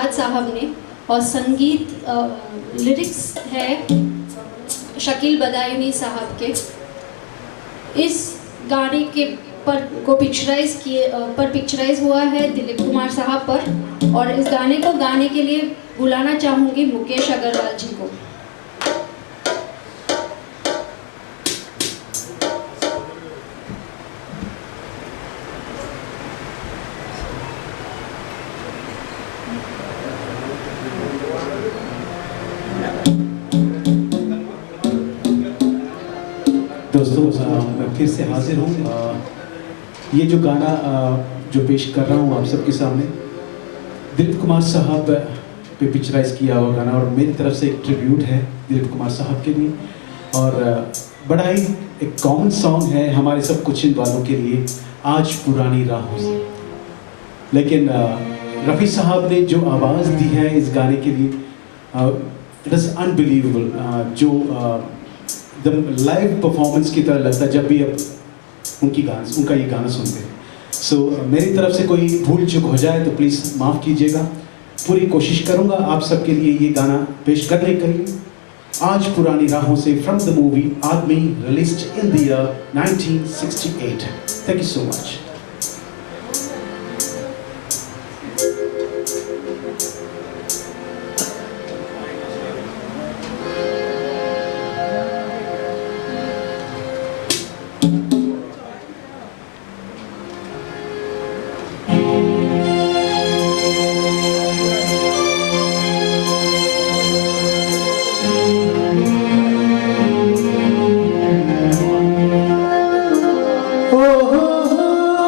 आज़ाद साहब ने और संगीत लिरिक्स है शकील बदायूनी साहब के। इस गाने के पर पिक्चराइज हुआ है दिलीप कुमार साहब पर, और इस गाने को गाने के लिए बुलाना चाहूँगी मुकेश अग्रवाल जी को। दोस्तों मैं फिर से हाजिर हूँ। ये जो गाना जो पेश कर रहा हूँ आप सबके सामने, दिलीप कुमार साहब पे पिक्चराइज किया हुआ गाना, और मेरी तरफ से एक ट्रिब्यूट है दिलीप कुमार साहब के लिए। और बड़ा ही एक कॉमन सॉन्ग है हमारे सब कुछ इन वालों के लिए, आज पुरानी राहों से। लेकिन रफ़ी साहब ने जो आवाज़ दी है इस गाने के लिए, इट इज़ अनबिलीवेबल। जो द लाइव परफॉर्मेंस की तरह लगता है जब भी अब उनका ये गाना सुनते हैं। सो मेरी तरफ से कोई भूल चूक हो जाए तो प्लीज़ माफ़ कीजिएगा। पूरी कोशिश करूँगा आप सबके लिए ये गाना पेश करने के लिए। आज पुरानी राहों से, फ्रॉम द मूवी आदमी, released in the year 1968। Thank you so much. Oh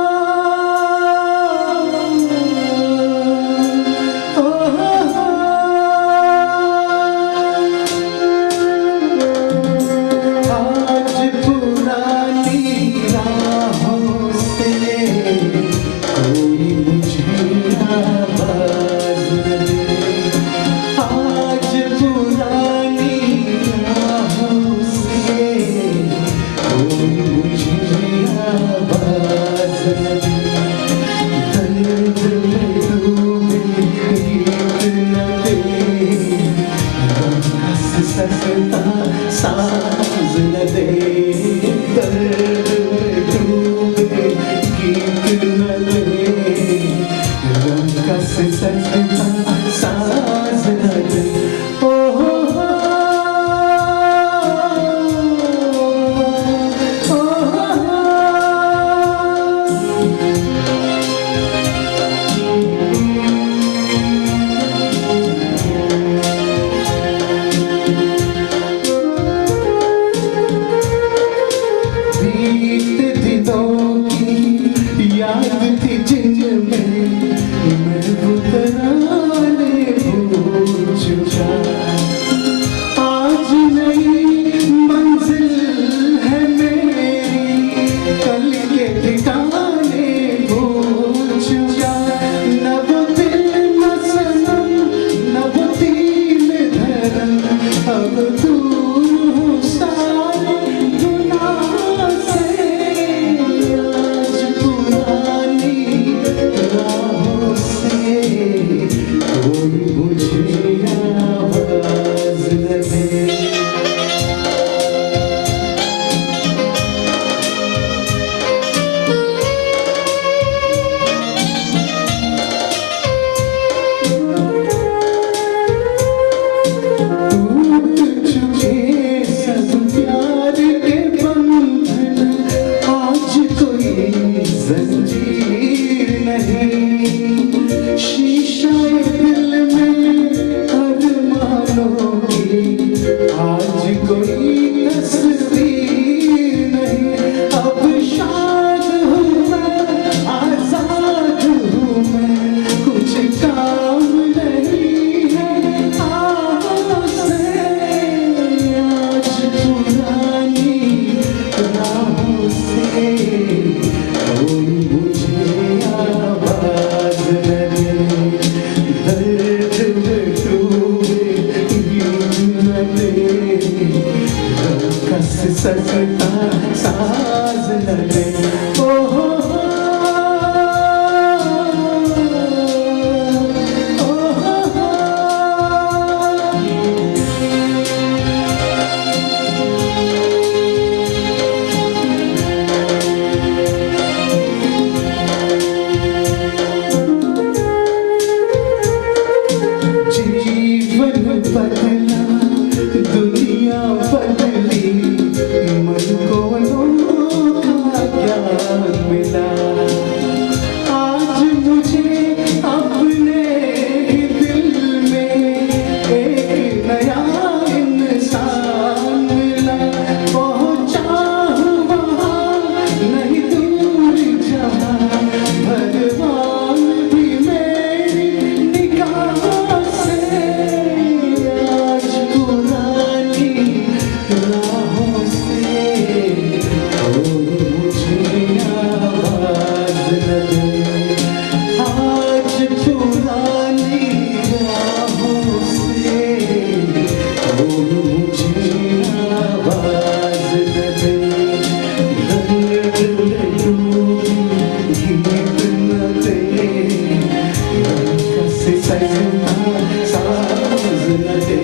साज न दे,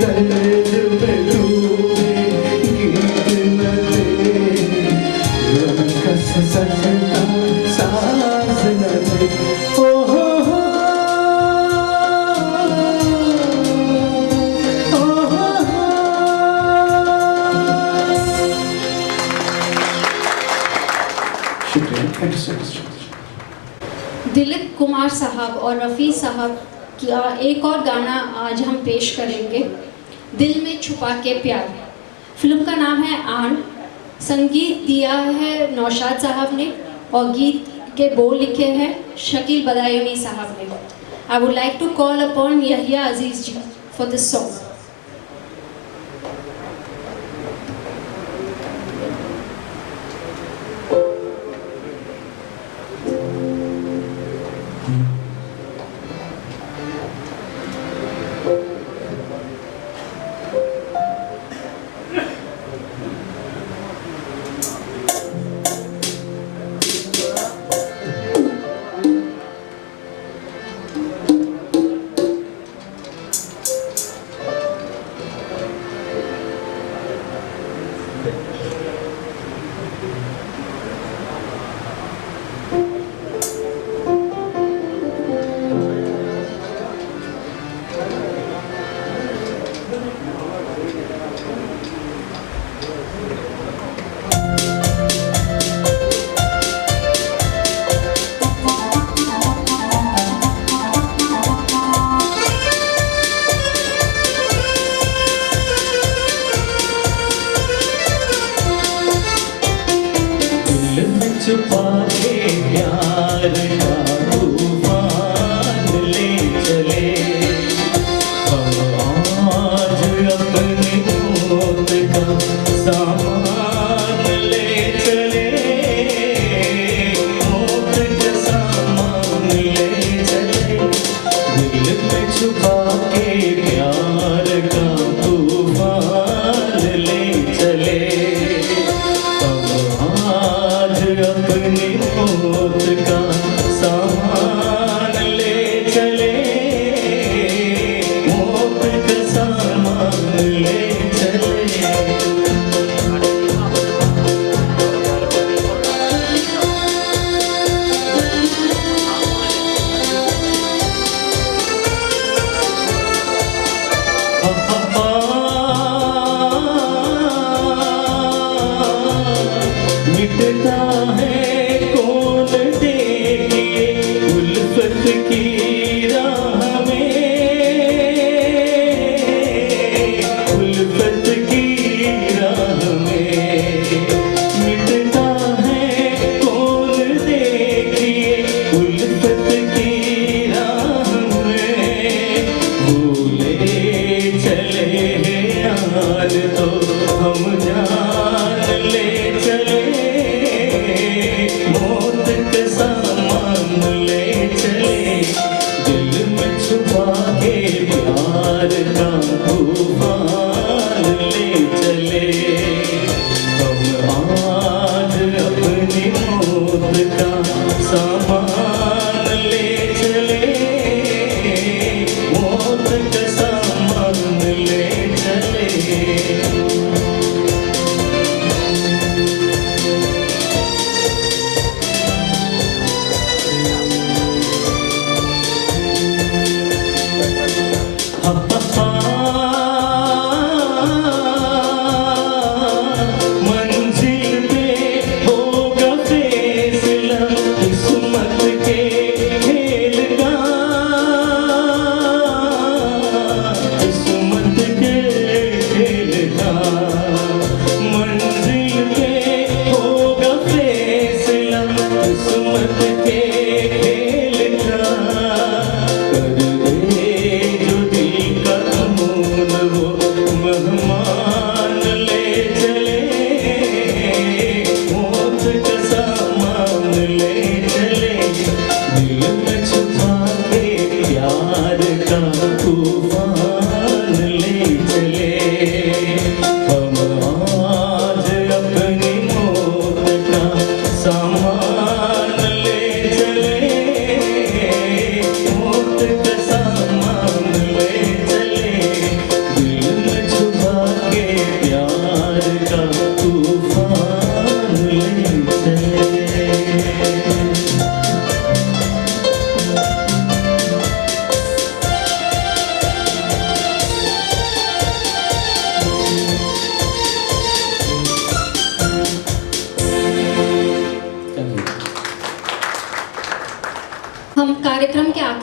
दर्द पे डूबे गीत न दे, गम का ससरता साज न दे। ओ हो हो, ओ हो हो। शुक्रिया, thank you so much. Dilip कुमार साहब और रफ़ी साहब का एक और गाना आज हम पेश करेंगे, दिल में छुपा के प्यार। फिल्म का नाम है आन। संगीत दिया है नौशाद साहब ने और गीत के बोल लिखे हैं शकील बदायूनी साहब ने। I would like to call upon Yahya Aziz ji for this song. छुपा के प्यार का तूफान ले चले, हम आज अपनी मौत का सामान ले चले, मौत का सामान ले चले, दिल में छुपा के प्यार का तूफान ले चले, हम आज अपनी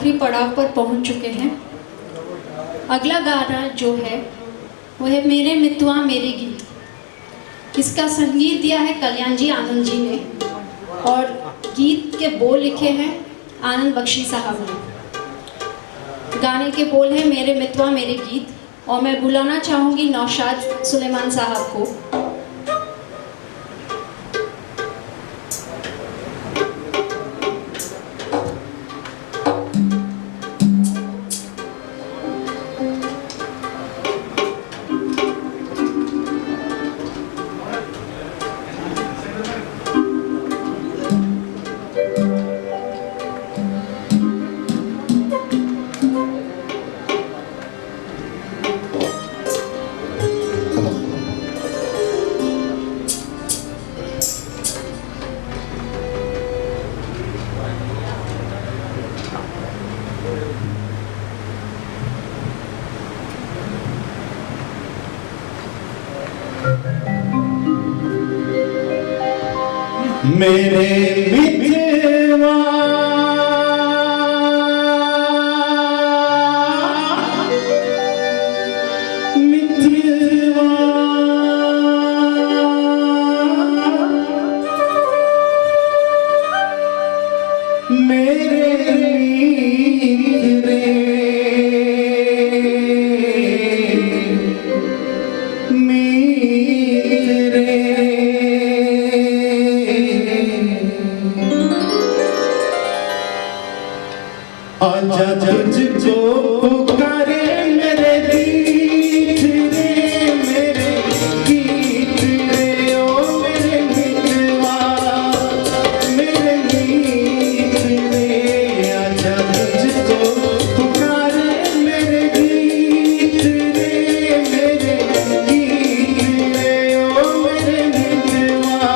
आखिरी पड़ाव पर पहुंच चुके हैं। अगला गाना जो है वो है मेरे मितवा मेरे गीत। इसका संगीत दिया है कल्याण जी आनंद जी ने और गीत के बोल लिखे हैं आनंद बख्शी साहब ने। गाने के बोल हैं मेरे मितवा मेरे गीत और मैं बुलाना चाहूँगी नौशाद सुलेमान साहब को। मेरे मितवा मितवा मेरे रे आजा तुझको पुकारे मेरे गीत रे मेरे गीत रे ओ मेरे मितवा मेरे गीत रे आजा तुझको पुकारे मेरे गीत रे मेरे गीत रे ओ मेरे मितवा।